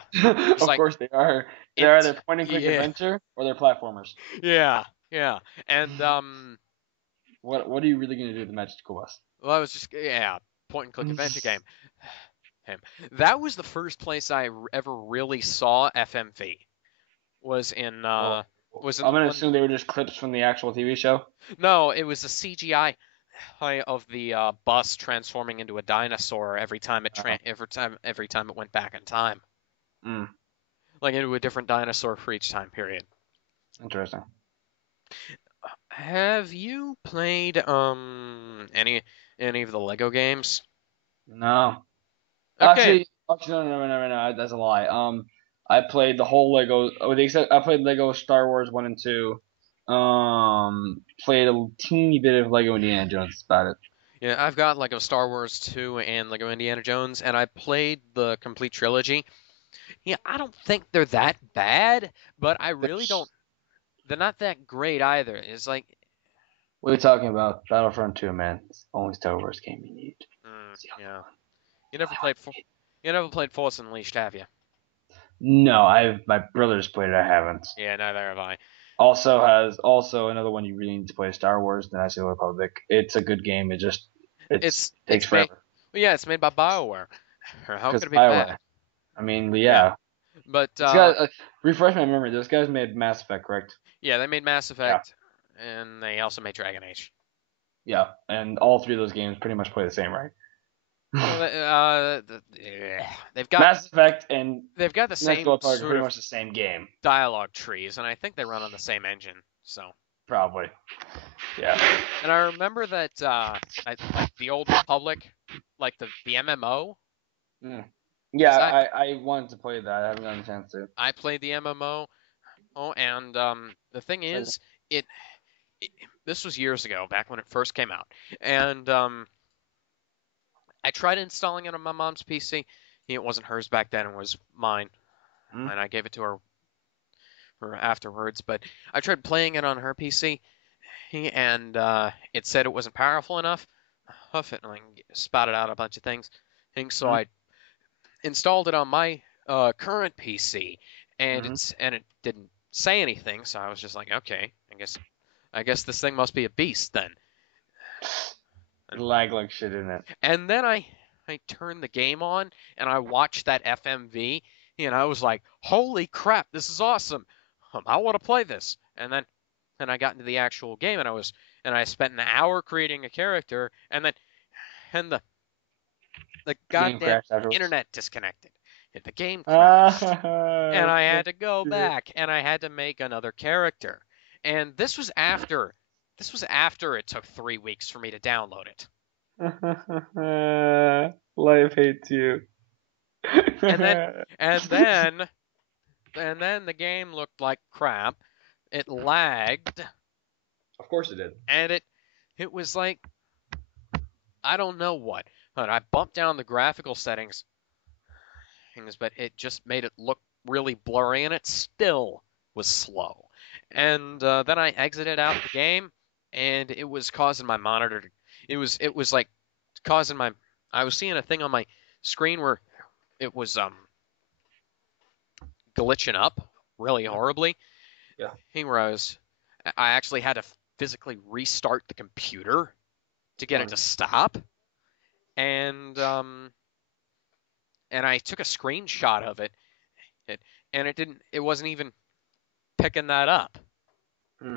course they are. They're either point and click adventure or they're platformers. Yeah. And what are you really gonna do with the Magic School Bus? Well, I was just point and click adventure game. That was the first place I ever really saw FMV. Was in I'm gonna assume they were just clips from the actual TV show. No, it was a CGI of the bus transforming into a dinosaur every time it went back in time. Like into a different dinosaur for each time period. Interesting. Have you played any of the Lego games? No. Okay. Actually, no. That's a lie. I played the whole Lego. I played Lego Star Wars 1 and 2. Played a teeny bit of Lego Indiana Jones. That's about it. Yeah, I've got Lego Star Wars 2 and Lego Indiana Jones, and I played the complete trilogy. Yeah, I don't think they're that bad, but I really don't. They're not that great either. It's like. What are you talking about? Battlefront 2, man. It's the only Star Wars game you need. Yeah. You never played Force Unleashed, have you? No, my brother's played it. I haven't. Yeah, neither have I. Also another one you really need to play, Star Wars: The Knights of the Old Republic. It's a good game. It takes forever. Yeah, it's made by BioWare. How Because could it be Bioware. bad? I mean, Yeah. yeah. But It's got, refresh my memory. Those guys made Mass Effect, correct? yeah, they made Mass Yeah. Effect, and they also made Dragon Age. Yeah. And all three of those games pretty much play the same, right? Well, they've got Mass Effect and they've got the Next same Level Target are sort pretty of much the same game. dialogue trees, and I think they run on the same engine. So, Probably. Yeah. and I remember that like the Old Republic, like the MMO. Mm. 'Cause Yeah, I wanted to play that. I haven't gotten a chance to. I played the MMO. Oh, and the thing So, is, it, it this was years ago, back when it first came out, and I tried installing it on my mom's PC. It wasn't hers back then; it was mine, hmm? and I gave it to her afterwards. But I tried playing it on her PC, and it said it wasn't powerful enough. Huff it and like spouted out a bunch of things. So Hmm? I installed it on my current PC, and Hmm? it didn't say anything. So I was just like, okay, I guess this thing must be a beast then. It lag like shit in it. And then I turned the game on and I watched that FMV and I was like, holy crap, this is awesome. I want to play this. And then I got into the actual game and I spent an hour creating a character and the Game goddamn crashed afterwards. internet disconnected. The game crashed. And I Ah, had to go back and I had to make another character. And this was after it took 3 weeks for me to download it. Life hates you. And then and then and then the game looked like crap. It lagged Of course it did. and it was like I don't know what. But I bumped down the graphical settings, but it just made it look really blurry and it still was slow. And then I exited out of the game and it was causing my monitor to, it was like causing my I was seeing a thing on my screen where it was glitching up really horribly. Yeah. Where I actually had to physically restart the computer to get it to stop, and I took a screenshot of it, and it wasn't even picking that up. Hmm.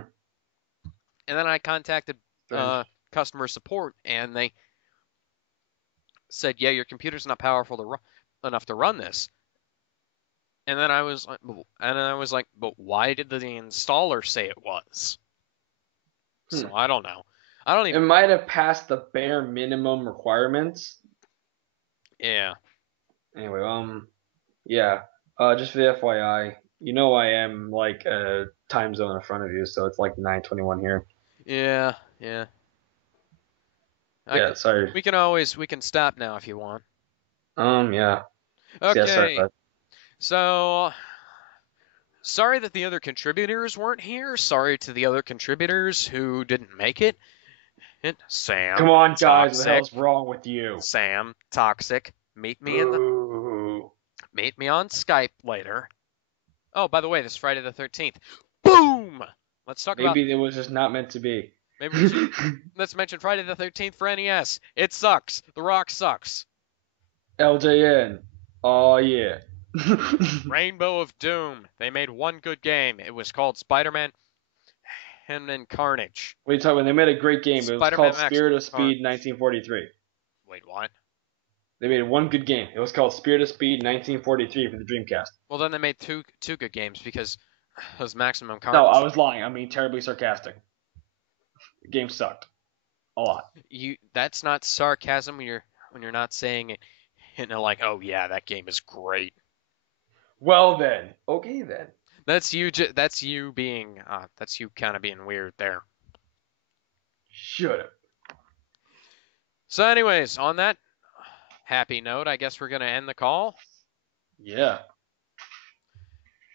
And then I contacted Strange. customer support, and they said, "Yeah, your computer's not powerful enough to run this." And then I was like, "But why did the installer say it was?" So I don't know. I don't It even. might have passed the bare minimum requirements. Yeah. Anyway, yeah. Just for the FYI, you know I am like a time zone in front of you, so it's like 9:21 here. Yeah. Yeah. Yeah, sorry. We can stop now if you want. Yeah. Yeah, sorry, Okay. bud. So sorry that the other contributors weren't here. Sorry to the other contributors who didn't make it. Sam. Come on, guys, what the Toxic. hell's wrong with you? Sam, Toxic. Meet me on Skype later. Oh, by the way, this Friday the 13th. Boom! Let's talk about. Maybe it was just not meant to be. Maybe let's mention Friday the 13th for NES. It sucks. The Rock sucks. LJN. Oh yeah. Rainbow of Doom. They made one good game. It was called Spider-Man and then Carnage. What are you talking about? They made a great game. It was Spider-Man called Max Spirit of Carnage. Speed 1943. Wait, what? They made one good game. It was called Spirit of Speed 1943 for the Dreamcast. Well, then they made two good games because it was Maximum No, Carnage. I was lying. I'm being terribly sarcastic. The game sucked. A lot. That's not sarcasm when you're not saying it, like, oh yeah, that game is great. Well then. Okay then. That's you being that's you kind of being weird there. Shut up. So anyways, on that happy note, I guess we're going to end the call. Yeah.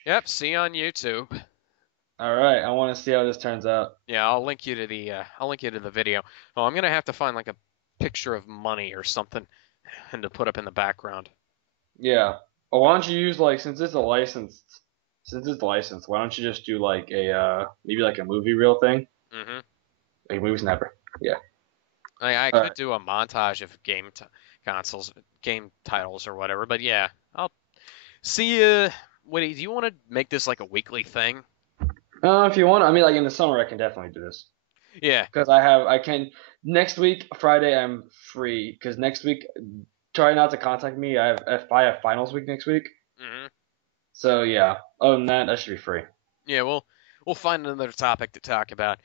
Yep, see you on YouTube. All right. I want to see how this turns out. Yeah, I'll link you to the video. Oh, I'm going to have to find like a picture of money or something and to put up in the background. Yeah. Oh, why don't you use like since it's licensed, why don't you just do like a maybe like a movie reel thing? Mhm. Like Movie Snapper. Yeah. I could do a montage of consoles, game titles or whatever. But yeah, I'll see you. Wait, do you want to make this like a weekly thing? If you want, I mean, like in the summer, I can definitely do this Yeah. because I can next week Friday I'm free because next week try not to contact me. I have finals week next week, Hmm. so yeah. Other than that, I should be free. Yeah, we'll find another topic to talk about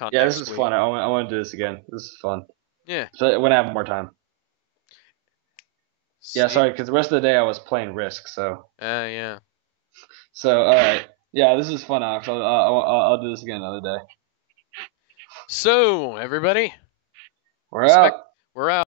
on Yeah, this next is week. fun. I want to do this again. This is fun. Yeah. So when I have more time. Yeah, See. sorry, because the rest of the day I was playing Risk. Yeah. So all right. Yeah, this is fun, Alex. I'll do this again another day. So everybody, We're respect. out. We're out.